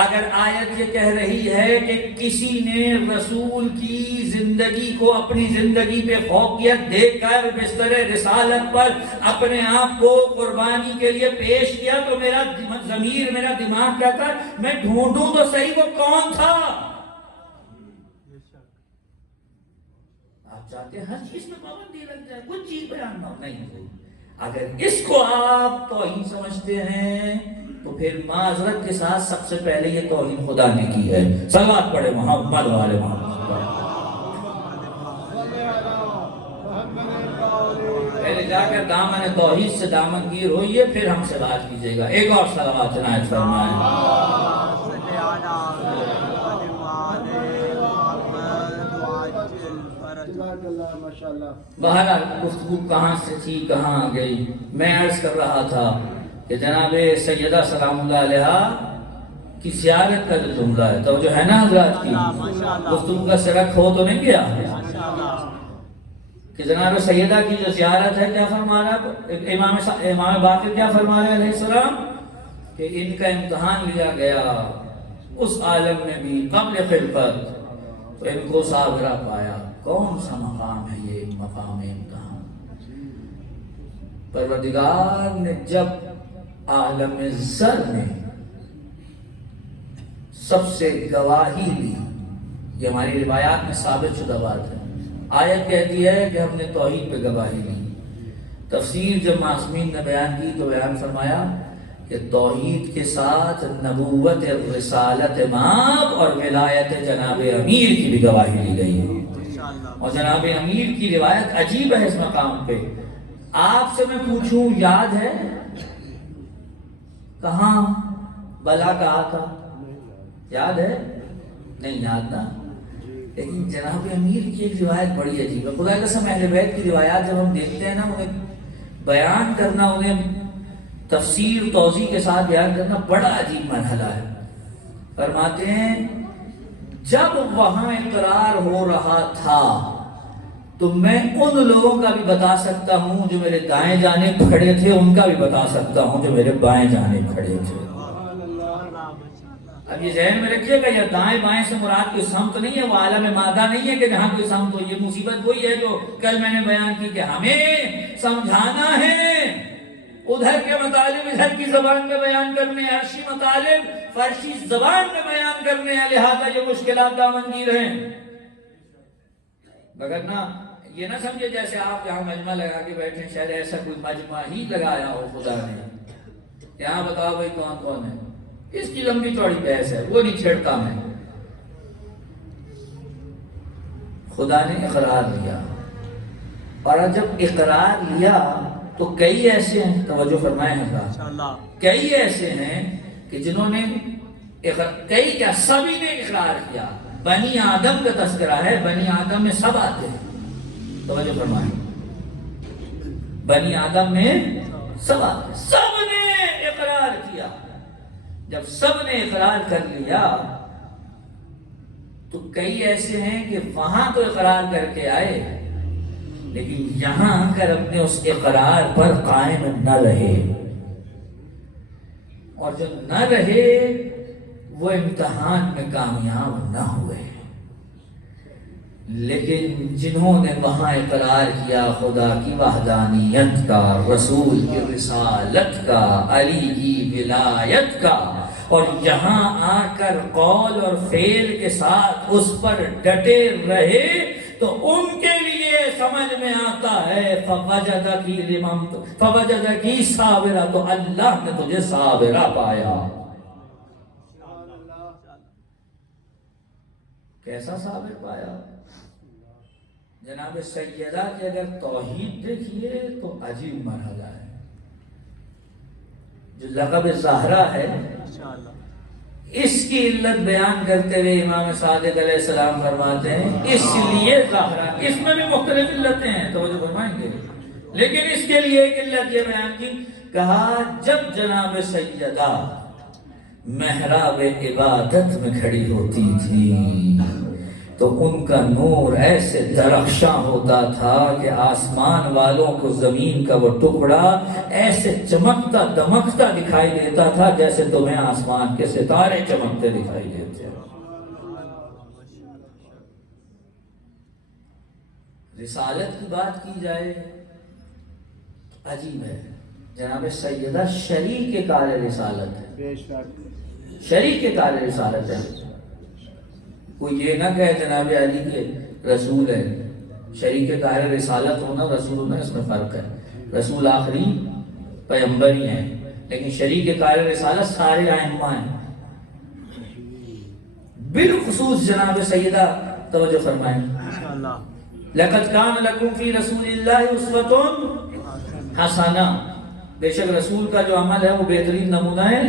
اگر آیت یہ کہہ رہی ہے کہ کسی نے رسول کی زندگی کو اپنی زندگی پہ فوقیت دے کر بستر رسالت پر اپنے آپ کو قربانی کے لیے پیش کیا، تو میرا ضمیر، میرا دماغ کہتا ہے میں ڈھونڈوں تو صحیح وہ کون تھا۔ آپ چاہتے ہیں ہر چیز میں پابندی لگ جائے، کچھ چیز بیان نہ نہیں ہوئی۔ اگر اس کو آپ توہین سمجھتے ہیں تو پھر معذرت کے ساتھ سب سے پہلے یہ توہین خدا نے کی ہے۔ صلوات پڑھے محمد والے محمد پر۔ پہلے جا کر دامن توحید سے دامن گیر ہوئیے، پھر ہم سے بات کیجیے گا۔ ایک اور صلوات عنایت فرمائیں۔ بہرحال گفتگو کہاں سے تھی کہاں گئی؟ میں عرض کر رہا تھا کہ جناب سیدہ سلام اللہ علیہ کی زیارت کا جو جملہ ہے توجہ ہے نا حضرات کی، گفتگو کا سرک ہو تو نہیں گیا کہ جناب سیدہ کی جو زیارت ہے کیا فرما رہا امام باقر کیا فرما رہے علیہ السلام کہ ان کا امتحان لیا گیا اس عالم میں بھی قبل خلقت، تو ان کو صابرہ پایا۔ کون سا مقام ہے یہ مقام امتحان؟ پروردگار نے جب عالم زر میں سب سے گواہی لی، یہ ہماری روایات میں ثابت شدہ بات ہے، آیت کہتی ہے کہ ہم نے توحید پہ گواہی لی۔ تفسیر جب معصومین نے بیان کی تو بیان فرمایا کہ توحید کے ساتھ نبوت، رسالت ماب اور ولایت جناب امیر کی بھی گواہی لی گئی ہے۔ اور جناب امیر کی روایت عجیب ہے اس مقام پہ۔ آپ سے میں پوچھوں یاد ہے کہاں بلا کہا تھا؟ یاد ہے؟ نہیں یاد نا، لیکن جناب امیر کی ایک روایت بڑی عجیب ہے۔ خدا قسم اہل بیت کی روایات جب ہم دیکھتے ہیں نا، انہیں بیان کرنا، انہیں تفسیر توضیح کے ساتھ بیان کرنا بڑا عجیب مرحلہ ہے۔ فرماتے ہیں جب وہاں اقرار ہو رہا تھا تو میں ان لوگوں کا بھی بتا سکتا ہوں جو میرے دائیں جانب کھڑے تھے، ان کا بھی بتا سکتا ہوں جو میرے بائیں جانب کھڑے تھے۔ اب یہ ذہن میں رکھیے گا، یہ دائیں بائیں سے مراد کوئی سمت نہیں ہے، وہ عالم مادہ نہیں ہے کہ جہاں کوئی سمت ہو۔ یہ مصیبت وہی ہے جو کل میں نے بیان کی کہ ہمیں سمجھانا ہے، ادھر کے مطالب ادھر کی زبان میں بیان کرنے، عرشی مطالب فرشی زبان میں بیان کرنے ہیں، لہذا یہ مشکلات دامنگیر ہیں۔ مگر نہ یہ نہ سمجھے جیسے آپ یہاں مجمع لگا کے بیٹھے، شاید ایسا کوئی مجمع ہی لگایا ہو خدا نے۔ یہاں بتاؤ بھائی کون کون ہے؟ اس کی لمبی چوڑی بحث ہے، وہ نہیں چھیڑتا میں۔ خدا نے اقرار لیا، اور جب اقرار لیا تو کئی ایسے ہیں، توجہ فرمائیں حضرات، کئی ایسے ہیں کہ جنہوں نے کئی کیا سبھی نے اقرار کیا۔ بنی آدم کا تذکرہ ہے، بنی آدم میں سب آتے ہیں، توجہ فرمائیں، بنی آدم میں سب آتے ہیں، سب نے اقرار کیا۔ جب سب نے اقرار کر لیا تو کئی ایسے ہیں کہ وہاں تو اقرار کر کے آئے لیکن یہاں آ کر اپنے اس اقرار پر قائم نہ رہے، اور جو نہ رہے وہ امتحان میں کامیاب نہ ہوئے۔ لیکن جنہوں نے وہاں اقرار کیا خدا کی وحدانیت کا، رسول کی رسالت کا، علی کی ولایت کا، اور یہاں آ کر قول اور فعل کے ساتھ اس پر ڈٹے رہے، تو ان کے لیے سمجھ میں آتا ہے فوجدکی صابرہ، تو اللہ نے تجھے صابرہ پایا۔ کیسا صابر پایا؟ جناب سیدہ کی اگر توحید دیکھیے تو عجیب مرحلہ ہے۔ جو لقب زہرا ہے، اس کی علت بیان کرتے ہوئے امام صادق علیہ السلام فرماتے ہیں اس لیے زہرا، اس میں بھی مختلف علتیں ہیں توجہ فرمائیں گے، لیکن اس کے لیے ایک علت یہ بیان کی، کہا جب جناب سیدہ محراب عبادت میں کھڑی ہوتی تھی تو ان کا نور ایسے درخشاں ہوتا تھا کہ آسمان والوں کو زمین کا وہ ٹکڑا ایسے چمکتا دمکتا دکھائی دیتا تھا جیسے تمہیں آسمان کے ستارے چمکتے دکھائی دیتے ہیں۔ رسالت کی بات کی جائے تو عجیب ہے، جناب سیدہ شریک کار رسالت ہے، شریک کار رسالت ہے۔ کوئی یہ نہ کہے جناب علی کے رسول ہے، شریک کار رسالت ہونا رسول ہونا اس میں فرق ہے۔ رسول آخری پیغمبر ہی ہیں، لیکن شریک کار رسالت سارے ائمہ ہیں۔ بالخصوص جناب سیدہ توجہ فرمائیں، لقد کان لکم فی رسول اللہ اسوۃ حسنہ، بے شک رسول کا جو عمل ہے وہ بہترین نمونہ ہے،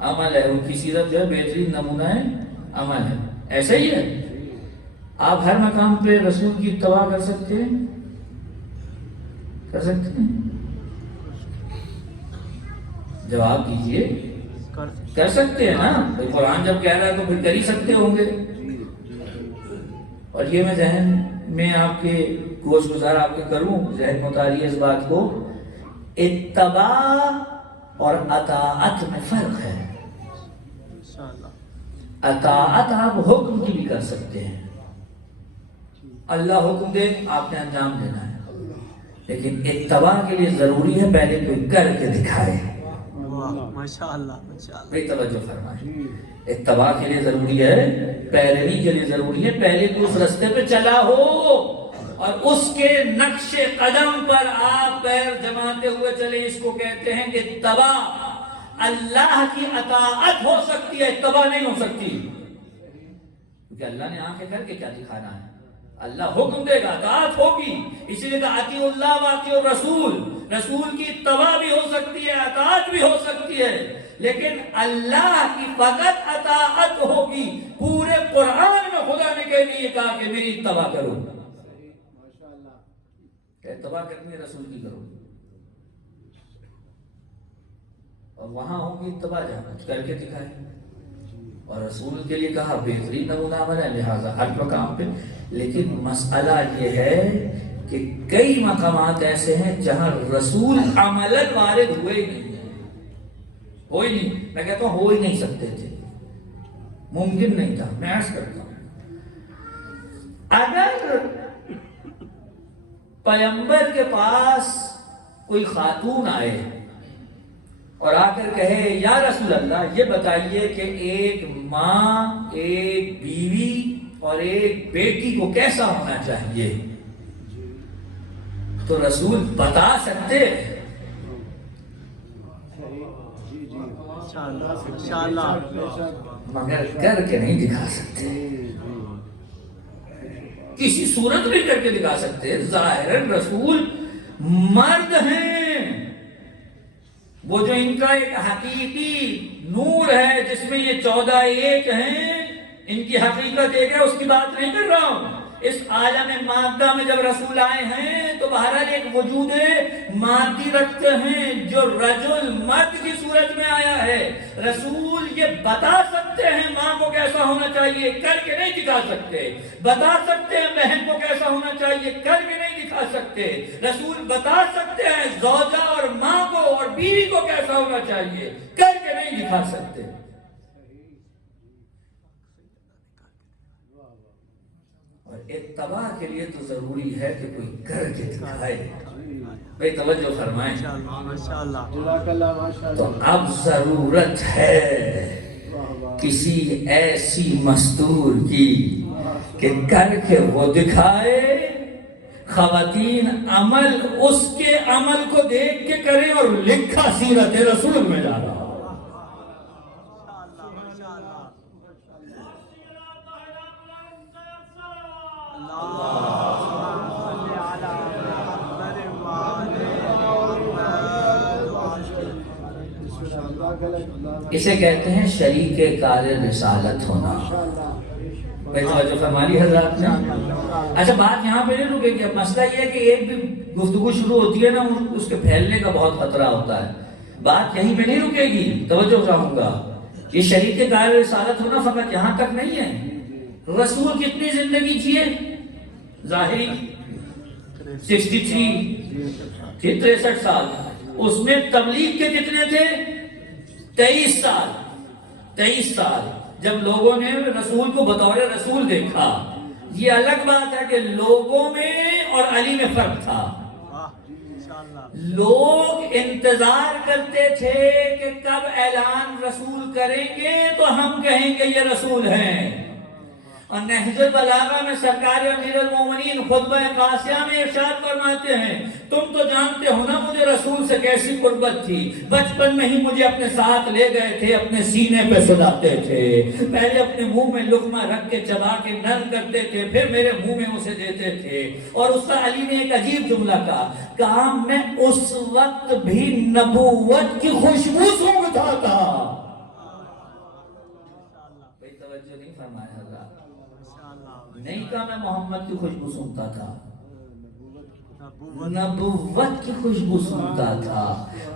عمل ہے، ان کی سیرت جو ہے بہترین نمونہ ہے، عمل ہے۔ ایسا ہی ہے، آپ ہر مقام پہ رسول کی اتباع کر سکتے ہیں، کر سکتے ہیں؟ جواب دیجئے، کر سکتے ہیں نا؟ قرآن جب کہہ رہا ہے تو پھر کر ہی سکتے ہوں گے۔ اور یہ میں ذہن میں آپ کے گوش گزار آپ کے کروں، ذہن متعلق اس بات کو، اتباع اور اطاعت میں فرق ہے۔ اطاعت آپ حکم کی بھی کر سکتے ہیں، اللہ حکم دے آپ نے انجام دینا ہے، لیکن اتباع کے لیے ضروری ہے پہلے کوئی کر کے دکھائے۔ بھئی توجہ فرمائیں، اتباع کے لیے ضروری ہے، پیروی کے لیے ضروری ہے، پہلے کوئی اس رستے پہ چلا ہو اور اس کے نقش قدم پر آپ پیر جماتے ہوئے چلے، اس کو کہتے ہیں اتباع۔ اللہ کی اطاعت ہو سکتی ہے، اتباع نہیں ہو سکتی، کیونکہ اللہ نے آنکھیں کر کے کیا دکھانا ہے، اللہ حکم دے گا، اطاعت ہوگی، اسی لیے اطیعوا اللہ واطیعوا الرسول، رسول کی اتباع بھی ہو سکتی ہے، اطاعت بھی ہو سکتی ہے، لیکن اللہ کی فقط اطاعت ہوگی۔ پورے قرآن میں خدا نے کہہ لیے کہا کہ میری اتباع کرو، اتباع کرنی ہے رسول کی کرو، اور وہاں ہوگی اتباع جہاں کر کے دکھائے، اور رسول کے لیے کہا بہترین نمونہ عمل ہے، لہٰذا ہر مقام پہ۔ لیکن مسئلہ یہ ہے کہ کئی مقامات ایسے ہیں جہاں رسول عملاً وارد ہوئے ہی نہیں، ہو ہی نہیں، میں کہتا ہوں ہو ہی نہیں سکتے تھے، ممکن نہیں تھا۔ میں عرض کرتا ہوں اگر پیغمبر کے پاس کوئی خاتون آئے اور آ کر کہے یا رسول اللہ یہ بتائیے کہ ایک ماں، ایک بیوی اور ایک بیٹی کو کیسا ہونا چاہیے، تو رسول بتا سکتے، مگر کر کے نہیں دکھا سکتے، کسی صورت میں کر کے دکھا سکتے۔ ظاہراً رسول مرد ہیں، وہ جو ان کا ایک حقیقی نور ہے جس میں یہ 14 ایک ہیں، ان کی حقیقت ایک ہے، اس کی بات نہیں کر رہا ہوں۔ اس عالم مادہ میں جب رسول آئے ہیں تو بہرحال ایک وجود مادی رکھتے ہیں جو رجل مرد کی صورت میں آیا ہے۔ رسول یہ بتا سکتے ہیں ماں کو کیسا ہونا چاہیے، کر کے نہیں دکھا سکتے، بتا سکتے ہیں بہن کو کیسا ہونا چاہیے، کر کے نہیں دکھا سکتے. رسول بتا سکتے ہیں زوجہ اور ماں کو اور بیوی کو کیسا ہونا چاہیے, کر کے نہیں دکھا سکتے. اور اتباع کے لیے تو ضروری ہے کہ کوئی کر کے دکھائے. بھئی توجہ فرمائیں. تو اب ضرورت ہے کسی ایسی مستور کی کہ کر کے وہ دکھائے. خواتین عمل اس کے عمل کو دیکھ کے کریں اور لکھا سیرت رسول میں ڈالا. اسے کہتے ہیں شریک کار رسالت ہونا. توجہ فرمائی حضرات نے. اچھا بات یہاں پہ نہیں رکے گی. اب مسئلہ یہ ہے کہ ایک بھی گفتگو شروع ہوتی ہے نا اس کے پھیلنے کا بہت خطرہ ہوتا ہے. بات یہیں پہ نہیں رکے گی, توجہ چاہوں گا. یہ شریک کار رسالت ہونا فقط یہاں تک نہیں ہے. رسول کتنی زندگی جیے؟ ظاہری 63 سال. اس میں تبلیغ کے کتنے تھے؟ 23 سال. 23 سال. جب لوگوں نے رسول کو بطور رسول دیکھا, یہ الگ بات ہے کہ لوگوں میں اور علی میں فرق تھا. لوگ انتظار کرتے تھے کہ کب اعلان رسول کریں گے تو ہم کہیں گے یہ رسول ہیں. اور نہج البلاغہ میں سرکار امیر المومنین خطبہ قاسیہ میں ارشاد فرماتے ہیں, تم تو جانتے ہو نا مجھے رسول سے کیسی قربت تھی. بچپن میں ہی مجھے اپنے ساتھ لے گئے تھے, اپنے سینے پہ سلاتے تھے. پہلے اپنے منہ میں لقمہ رکھ کے چبا کے نرم کرتے تھے, پھر میرے منہ میں اسے دیتے تھے. اور اس کا علی نے ایک عجیب جملہ کہا, میں اس وقت بھی نبوت کی خوشبو سونگھتا تھا. بھئی توجہ نہیں فرمایا حضرات. نہیں کہا میں محمد کی خوشبو سنتا تھا, نبوت کی خوشبو سنتا تھا.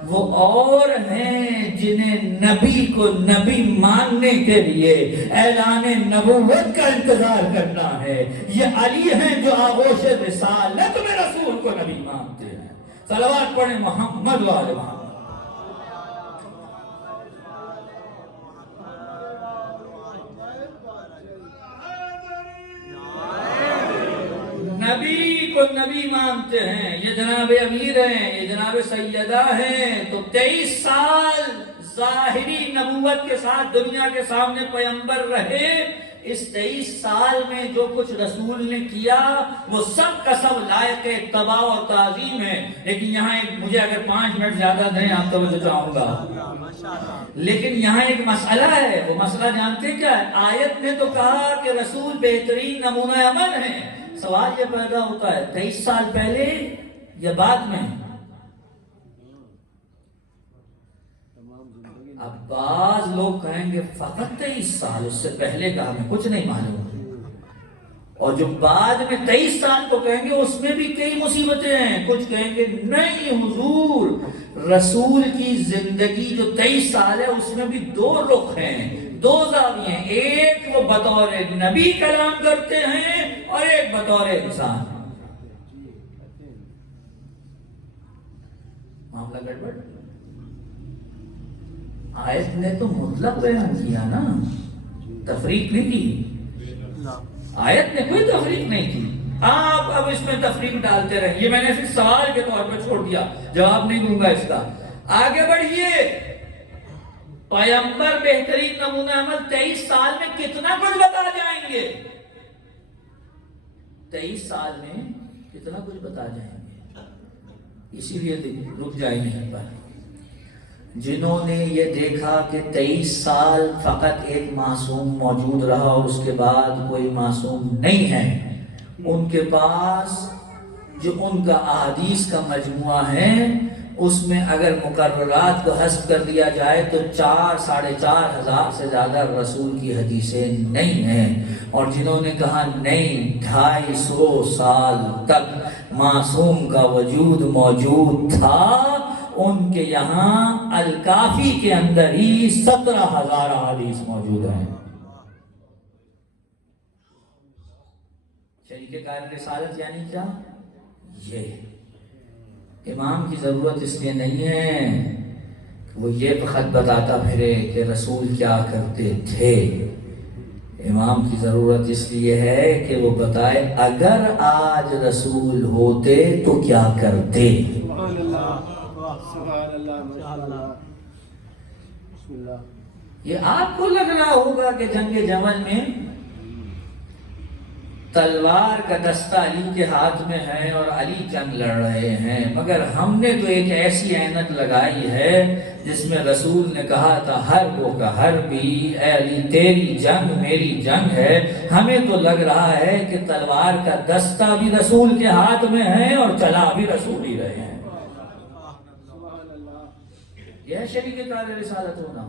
وہ اور ہیں جنہیں نبی کو نبی ماننے کے لیے اعلان نبوت کا انتظار کرنا ہے. یہ علی ہیں جو آغوش رسالت میں رسول کو نبی مانتے ہیں. صلوات پڑھیں محمد و آل محمد. نبی کو نبی مانتے ہیں. یہ جناب امیر ہیں, یہ جناب سیدہ ہیں. تو 23 سال ظاہری نبوت کے ساتھ دنیا کے سامنے پیغمبر رہے. اس 23 سال میں جو کچھ رسول نے کیا وہ سب کا سب لائق اتباع اور تعظیم ہے. لیکن یہاں مجھے اگر 5 منٹ زیادہ دیں آپ توجہ چاہوں گا. لیکن یہاں ایک مسئلہ ہے. وہ مسئلہ جانتے کیا ہے؟ آیت نے تو کہا کہ رسول بہترین نمونہ عمل ہیں. سوال یہ پیدا ہوتا ہے 23 سال پہلے یا بعد میں؟ اب بعض لوگ کہیں گے فقط 23 سال, اس سے پہلے کا ہمیں کچھ نہیں معلوم. اور جو بعد میں 23 سال کو کہیں گے اس میں بھی کئی مصیبتیں ہیں. کچھ کہیں گے نہیں حضور, رسول کی زندگی جو 23 سال ہے اس میں بھی 2 رخ ہیں, 2 زاویے ہیں. ایک وہ بطور نبی کلام کرتے ہیں اور ایک بطور انسان. معاملہ گڑبڑ. آیت نے تو مطلق بیان کیا نا, تفریق نہیں کی. آیت نے کوئی تفریق نہیں کی. آپ اب اس میں تفریق ڈالتے رہیں. یہ میں نے صرف سوال کے طور پر چھوڑ دیا, جواب نہیں دوں گا اس کا. آگے بڑھیے. پیغمبر بہترین نمونہ عمل 23 سال میں کتنا کچھ بتا جائیں گے. 23 سال میں کتنا کچھ بتا جائیں گے. اسی لیے رک جائیں گے پر جنہوں نے یہ دیکھا کہ 23 سال فقط ایک معصوم موجود رہا اور اس کے بعد کوئی معصوم نہیں ہے, ان کے پاس جو ان کا احادیث کا مجموعہ ہے اس میں اگر مقررات کو حذف کر دیا جائے تو 4-4.5 ہزار سے زیادہ رسول کی حدیثیں نہیں ہیں. اور جنہوں نے کہا نہیں 250 سال تک معصوم کا وجود موجود تھا, ان کے یہاں الکافی کے اندر ہی 17,000 حدیث موجود ہیں. شریک کار رسالت یعنی کیا؟ یہ امام کی ضرورت اس لیے نہیں ہے کہ وہ یہ فقط بتاتا پھرے کہ رسول کیا کرتے تھے. امام کی ضرورت اس لیے ہے کہ وہ بتائے اگر آج رسول ہوتے تو کیا کرتے. سبحان اللہ سبحان اللہ ماشاء اللہ بسم اللہ. یہ آپ کو لگ رہا ہوگا کہ جنگ جمل میں تلوار کا دستہ علی کے ہاتھ میں ہے اور علی جنگ لڑ رہے ہیں، مگر ہم نے تو ایک ایسی عینت لگائی ہے جس میں رسول نے کہا تھا ہر کو کا ہر بھی اے علی تیری جنگ میری جنگ ہے. ہمیں تو لگ رہا ہے کہ تلوار کا دستہ بھی رسول کے ہاتھ میں ہے اور چلا بھی رسول ہی رہے ہیں. یہ ہے شریک کار رسالت ہونا.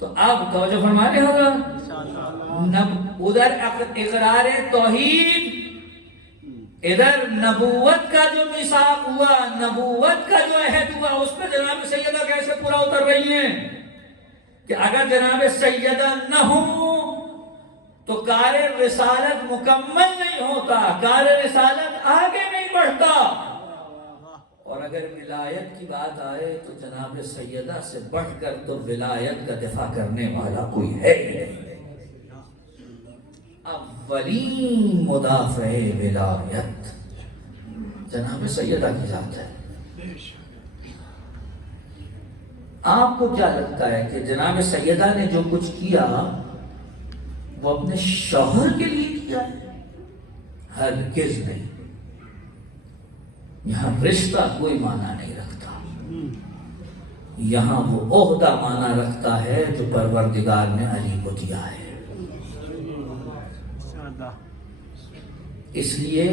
تو اب توجہ فرما رہے ہوگا، ادھر اقرار توحید، ادھر نبوت کا جو میثاق ہوا، نبوت کا جو عہد ہوا، اس پہ جناب سیدہ کیسے پورا اتر رہی ہیں کہ اگر جناب سیدہ نہ ہو تو کار رسالت مکمل نہیں ہوتا، کار رسالت آگے نہیں بڑھتا. اور اگر ولایت کی بات آئے تو جناب سیدہ سے بڑھ کر تو ولایت کا دفاع کرنے والا کوئی ہے ہی نہیں. اولین مدافع ولایت جناب سیدہ کی ذات ہے. آپ کو کیا لگتا ہے کہ جناب سیدہ نے جو کچھ کیا وہ اپنے شوہر کے لیے کیا ہے؟ ہرگز نہیں. یہاں رشتہ کوئی معنی نہیں رکھتا، یہاں وہ عہدہ معنی رکھتا ہے جو پروردگار نے علی کو دیا ہے. اس لیے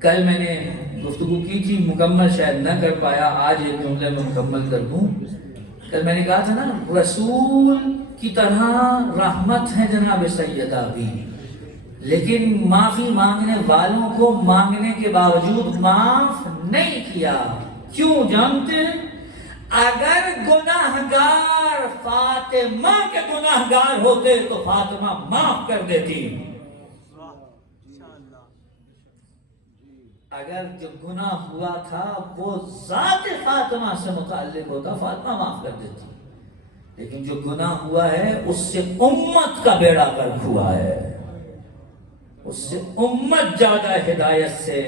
کل میں نے گفتگو کی تھی، مکمل شاید نہ کر پایا، آج ایک جملے میں مکمل کر دوں. کل میں نے کہا تھا نا رسول کی طرح رحمت ہے جناب سیدہ بھی، لیکن معافی مانگنے والوں کو مانگنے کے باوجود معاف نہیں کیا. کیوں جانتے؟ اگر گناہگار فاطمہ کے گناہگار ہوتے تو فاطمہ معاف کر دیتی. اگر جو گناہ ہوا تھا وہ ذات فاطمہ سے متعلق ہوتا فاطمہ معاف کر دیتی، لیکن جو گناہ ہوا ہے اس سے امت کا بیڑا غرق ہوا ہے، اس سے امت زیادہ ہدایت سے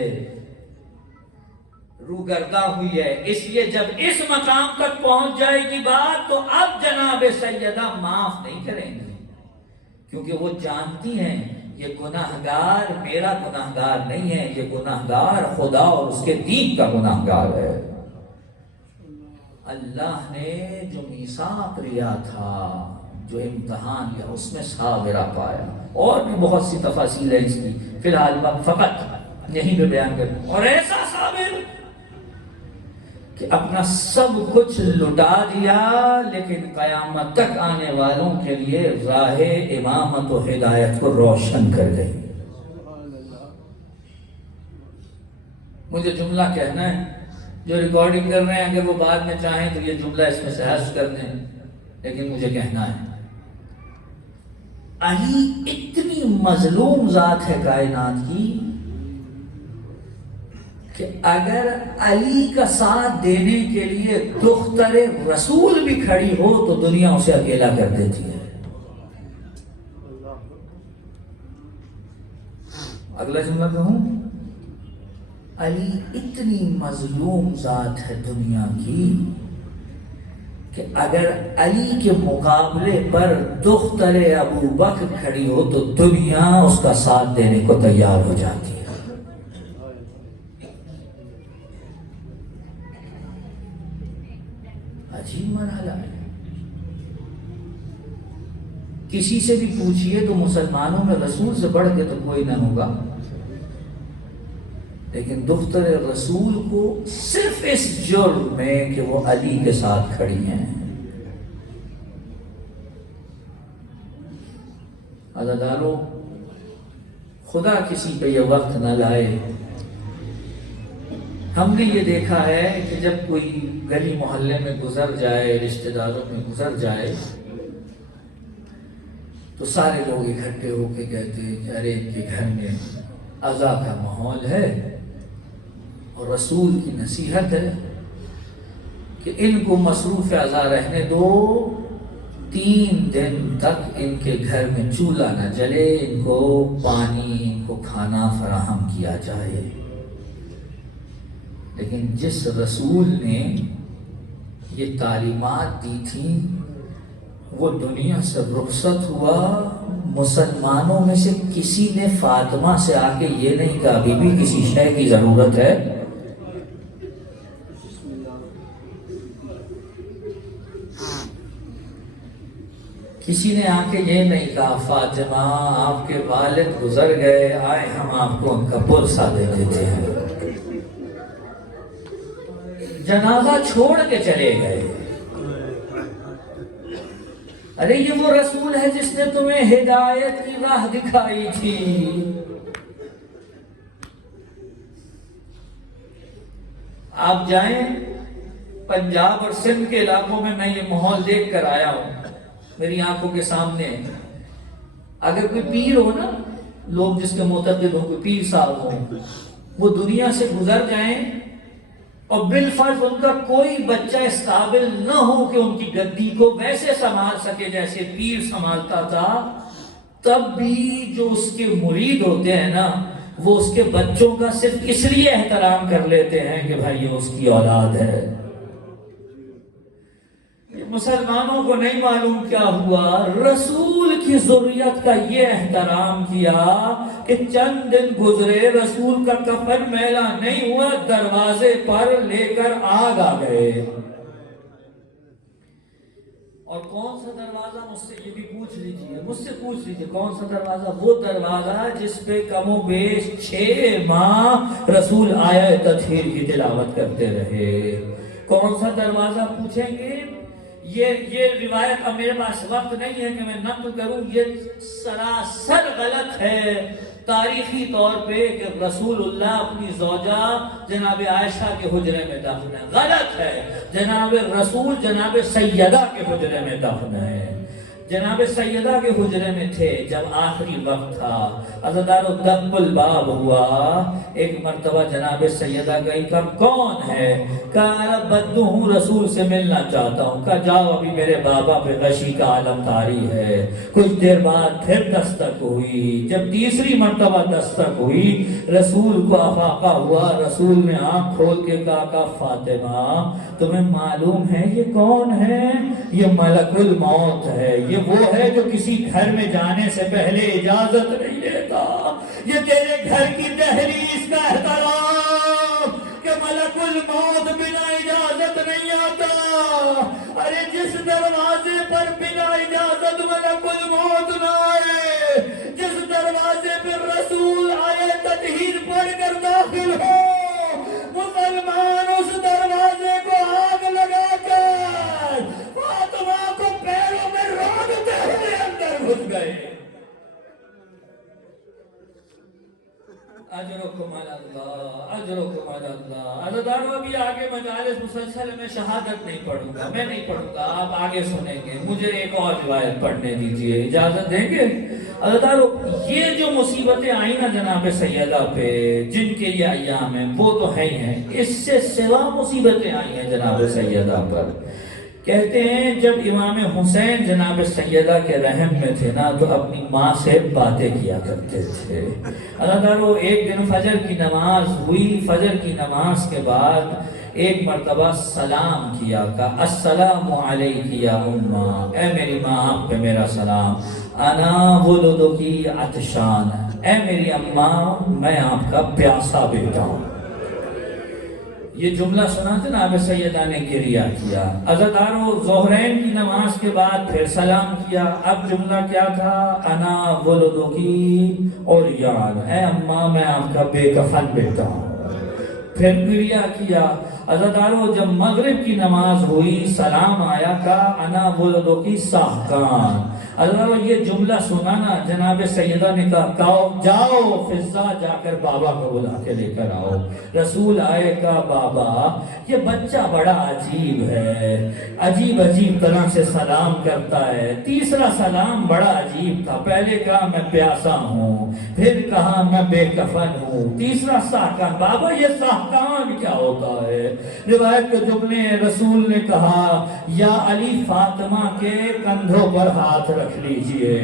روگردہ ہوئی ہے. اس لیے جب اس مقام تک پہنچ جائے گی بات تو اب جناب سیدہ معاف نہیں کریں گے، کیونکہ وہ جانتی ہیں یہ گناہگار میرا گناہگار نہیں ہے، یہ گناہگار خدا اور اس کے دین کا گناہگار ہے. اللہ نے جو میثاق لیا تھا، جو امتحان لیا، اس میں صابرہ پایا. اور بھی بہت سی تفاصیل ہیں اس کی، فی الحال فقط یہیں پہ بیان کروں. اور ایسا صابر کہ اپنا سب کچھ لٹا دیا، لیکن قیامت تک آنے والوں کے لیے راہ امامت و ہدایت کو روشن کر گئی. مجھے جملہ کہنا ہے، جو ریکارڈنگ کر رہے ہیں اگر وہ بعد میں چاہیں تو یہ جملہ اس میں سے حذف کر دیں، لیکن مجھے کہنا ہے علی اتنی مظلوم ذات ہے کائنات کی کہ اگر علی کا ساتھ دینے کے لیے دختر رسول بھی کھڑی ہو تو دنیا اسے اکیلا کر دیتی ہے. اگلا جملہ کہوں، علی اتنی مظلوم ذات ہے دنیا کی کہ اگر علی کے مقابلے پر دختر ابو بکر کھڑی ہو تو دنیا اس کا ساتھ دینے کو تیار ہو جاتی ہے. عجیب مرحلہ ہے. کسی سے بھی پوچھئے تو مسلمانوں میں رسول سے بڑھ کے تو کوئی نہ ہوگا، لیکن دختر رسول کو صرف اس جرم میں کہ وہ علی کے ساتھ کھڑی ہیں. عزادارو، خدا کسی پہ یہ وقت نہ لائے. ہم نے یہ دیکھا ہے کہ جب کوئی گلی محلے میں گزر جائے، رشتہ داروں میں گزر جائے، تو سارے لوگ اکٹھے ہو کے کہتے ہیں کہ ارے ان کے گھر میں عزا کا ماحول ہے اور رسول کی نصیحت ہے کہ ان کو مصروف عزا رہنے دو، 3 دن تک ان کے گھر میں چولہا نہ جلے، ان کو پانی، ان کو کھانا فراہم کیا جائے۔ لیکن جس رسول نے یہ تعلیمات دی تھیں وہ دنیا سے رخصت ہوا، مسلمانوں میں سے کسی نے فاطمہ سے آ کے یہ نہیں کہا بی بی کسی شے کی ضرورت ہے؟ کسی نے آ کے یہ نہیں کہا فاطمہ آپ کے والد گزر گئے، آئے ہم آپ کو ان کا پرسہ دے دیتے ہیں؟ جنازہ چھوڑ کے چلے گئے۔ ارے یہ وہ رسول ہے جس نے تمہیں ہدایت کی راہ دکھائی تھی۔ آپ جائیں پنجاب اور سندھ کے علاقوں میں، میں یہ ماحول دیکھ کر آیا ہوں میری آنکھوں کے سامنے۔ اگر کوئی پیر ہو نا، لوگ جس کے معتقد ہوں، کوئی پیر صاحب ہوں، وہ دنیا سے گزر جائیں اور بالفرض ان کا کوئی بچہ اس قابل نہ ہو کہ ان کی گدی کو ویسے سنبھال سکے جیسے پیر سنبھالتا تھا، تب بھی جو اس کے مرید ہوتے ہیں نا، وہ اس کے بچوں کا صرف اس لیے احترام کر لیتے ہیں کہ بھائی یہ اس کی اولاد ہے۔ مسلمانوں کو نہیں معلوم کیا ہوا، رسول کی ذریت کا یہ احترام کیا کہ چند دن گزرے رسول کا کفن میلا نہیں ہوا، دروازے پر لے کر آگ آ گئے۔ اور کون سا دروازہ؟ مجھ سے یہ بھی پوچھ لیجئے، مجھ سے پوچھ لیجئے کون سا دروازہ؟ وہ دروازہ جس پہ کم و بیش 6 ماہ رسول آیت تطہیر کی تلاوت کرتے رہے۔ کون سا دروازہ پوچھیں گے؟ یہ روایت اب میرے پاس وقت نہیں ہے کہ میں نقل کروں، یہ سراسر غلط ہے تاریخی طور پہ کہ رسول اللہ اپنی زوجہ جناب عائشہ کے حجرے میں دفن ہے۔ غلط ہے، جناب رسول جناب سیدہ کے حجرے میں دفن ہے۔ جناب سیدہ کے حجرے میں تھے جب آخری وقت تھا، عزادارو دق الباب ہوا، ایک مرتبہ جناب سیدہ گئی، کہا کون ہے؟ کہا بدو ہوں، رسول سے ملنا چاہتا ہوں۔ کہا جاؤ، ابھی میرے بابا پہ غشی کا عالم طاری ہے۔ کچھ دیر بعد پھر دستک ہوئی، جب تیسری مرتبہ دستک ہوئی رسول کو افاقہ ہوا، رسول نے آنکھ کھول کے کہا فاطمہ تمہیں معلوم ہے یہ کون ہے؟ یہ ملک الموت ہے، یہ وہ ہے جو کسی گھر میں جانے سے پہلے اجازت نہیں لیتا۔ یہ تیرے گھر کی دہلیز کا احترام کہ ملک الموت بنا اجازت نہیں آتا۔ ارے جس دروازے پر بنا اجازت ملک الموت نہ آئے، جس دروازے پر رسول آئے تطہیر پڑھ کر داخل ہو، مسلمان اس دروازے کو آگ لگا کر فاطمہ کو پیروں میں رونتے ہوئے اندر گھس گئے۔ اجرکم علی اللہ، اجرکم علی اللہ۔ عزادارو ابھی آگے مجالس مسلسل میں شہادت نہیں پڑھوں گا، میں نہیں پڑھوں گا، آپ آگے سنیں گے، مجھے ایک اور روایت پڑھنے دیجئے، اجازت دیں گے؟ عزادارو یہ جو مصیبتیں آئیں نا جناب سیدہ پہ، جن کے یہ ایام ہیں وہ تو ہیں، اس سے سوا مصیبتیں آئی ہیں جناب سیدہ پر۔ کہتے ہیں جب امام حسین جناب سیدہ کے رحم میں تھے نا تو اپنی ماں سے باتیں کیا کرتے تھے۔ عزادارو ایک دن فجر کی نماز ہوئی، فجر کی نماز کے بعد ایک مرتبہ سلام کیا، کہا السلام علیک یا اماں، اے میری ماں آپ پہ میرا سلام، انا ولدکی عطشان، اے میری اماں میں آپ کا پیاسا بیٹا ہوں۔ یہ جملہ سنا جناب سیدہ نے گریہ کیا۔ عزادارو ظہرین کی نماز کے بعد پھر سلام کیا، اب جملہ کیا تھا؟ انا ولدکی اور یان، اے اماں میں آپ کا بے کفن بیٹا ہوں۔ پھر گریہ کیا، عزادارو جب مغرب کی نماز ہوئی سلام آیا کا انا ولدو کی ساہکان. عزادارو یہ جملہ سنا نا جناب سیدہ نے کہا جاؤ فضا جا کر بابا کو بلا کے لے کر آؤ. رسول آئے کہا بابا یہ بچہ بڑا عجیب ہے, عجیب عجیب طرح سے سلام کرتا ہے. تیسرا سلام بڑا عجیب تھا, پہلے کہا میں پیاسا ہوں, پھر کہا میں بے کفن ہوں, تیسرا ساہکان. بابا یہ ساہکان کیا ہوتا ہے؟ روایت کے جملے رسول نے کہا یا علی فاطمہ کے کندھوں پر ہاتھ رکھ لیجئے,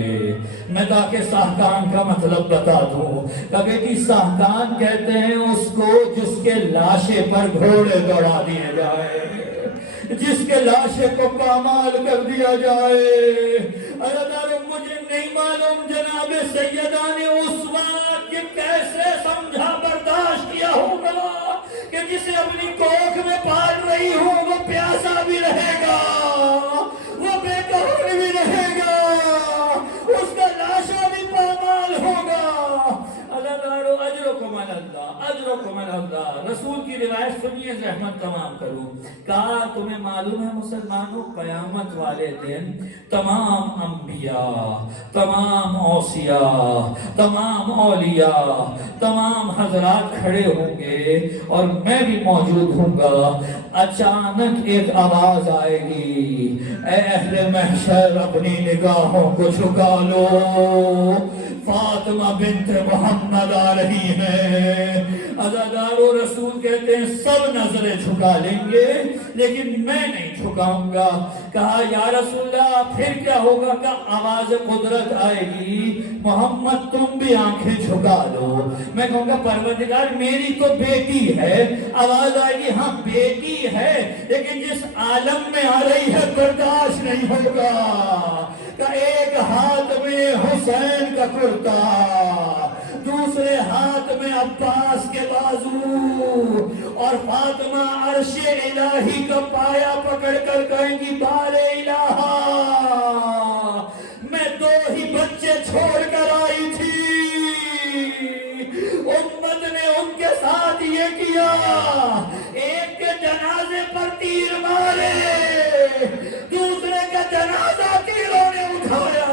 میں تاکہ ساہکان کا مطلب بتا دوں. کہ بیٹی ساہکان کہتے ہیں اس کو جس کے لاشے پر گھوڑے دوڑا دیے جائے, جس کے لاشے کو پامال کر دیا جائے. عزادارو مجھے نہیں معلوم جناب سیدہ نے اس وقت کہ کیسے سمجھا برداشت کیا ہوگا کہ جسے اپنی کوکھ میں پال رہی ہو وہ پیاسا بھی رہے گا, وہ بے قرار بھی رہے گا, اس کا لاشا بھی پامال ہوگا. عزادارو اجرکم علی اللہ, اجرکم علی اللہ. رسول کی روایت سنیے, زحمت تمام کروں. کہا تمہیں معلوم ہے مسلمانوں قیامت والے دن تمام انبیاء, تمام اوصیاء, تمام اولیاء, تمام حضرات کھڑے ہوں گے اور میں بھی موجود ہوں گا. اچانک ایک آواز آئے گی, اے اہل محشر اپنی نگاہوں کو جھکا لو, فاطمہ بنت محمد آ رہی ہے. عزادارو رسول کہتے ہیں سب نظریں جھکا لیں گے لیکن میں نہیں جھکاؤں گا. کہا یا رسول اللہ پھر کیا ہوگا؟ کہ آواز قدرت آئے گی, محمد تم بھی آنکھیں جھکا دو. میں کہوں گا پروردگار میری تو بیٹی ہے. آواز آئے گی ہاں بیٹی ہے لیکن جس عالم میں آ رہی ہے برداشت نہیں ہوگا. کہ ایک ہاتھ میں حسین کا کرتا, دوسرے ہاتھ میں عباس کے بازو, اور فاطمہ عرش الہی کا پایا پکڑ کر کہیں گی بار الہا میں دو ہی بچے چھوڑ کر آئی تھی, امت نے ان کے ساتھ یہ کیا, ایک کے جنازے پر تیر مارے, دوسرے کا جنازہ تیروں نے اٹھایا.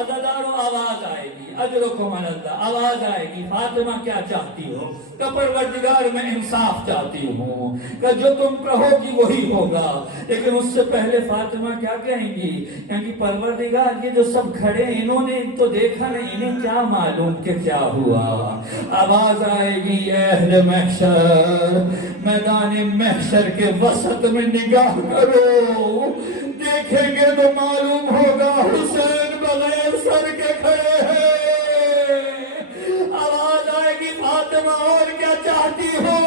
عزادارو آواز آئے گی, اجرکم علی اللہ, آواز آئے گی فاطمہ کیا چاہتی ہو؟ کہ پروردگار میں انصاف چاہتی ہوں, کہ جو تم کہو گی وہی ہوگا. لیکن اس سے پہلے فاطمہ کیا کہیں گی؟ کہ پروردگار یہ جو سب کھڑے انہوں نے تو دیکھا نہیں, انہیں کیا معلوم کہ کیا ہوا. آواز آئے گی اے اہل محشر, میدان محشر کے وسط میں نگاہ کرو, دیکھیں گے تو معلوم ہوگا حسین بغیر سر کے کھڑے ہیں. آواز آئے گی فاطمہ اور کیا چاہتی ہو؟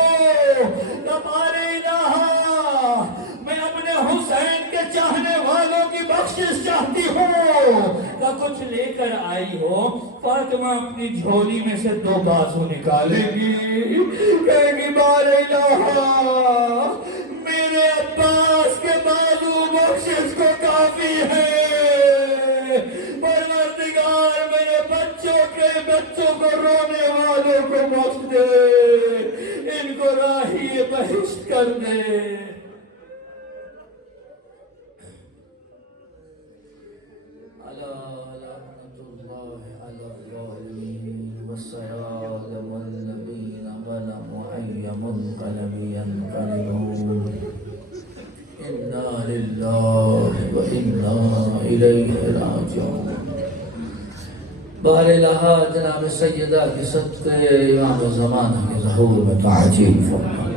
تمہارے الہا میں اپنے حسین کے چاہنے والوں کی بخشش چاہتی ہوں. کہ کچھ لے کر آئی ہو؟ فاطمہ اپنی جھولی میں سے دو بازو نکالے گی, کہے گی بار الہا میرے عباس کے بازو بخشش کو کافی ہے. پروردگار میرے بچوں کو رونے والوں کو بخش دے, ان کو راہی بہشت کر دے. والسيادم الذين ظلموا أي منقلب ينقلبون إنا لله وإنا إليه راجعون. بہر الہا جناب سیدہ کی صدقے امام زمانہ کے ظہور میں تعجیل فرما.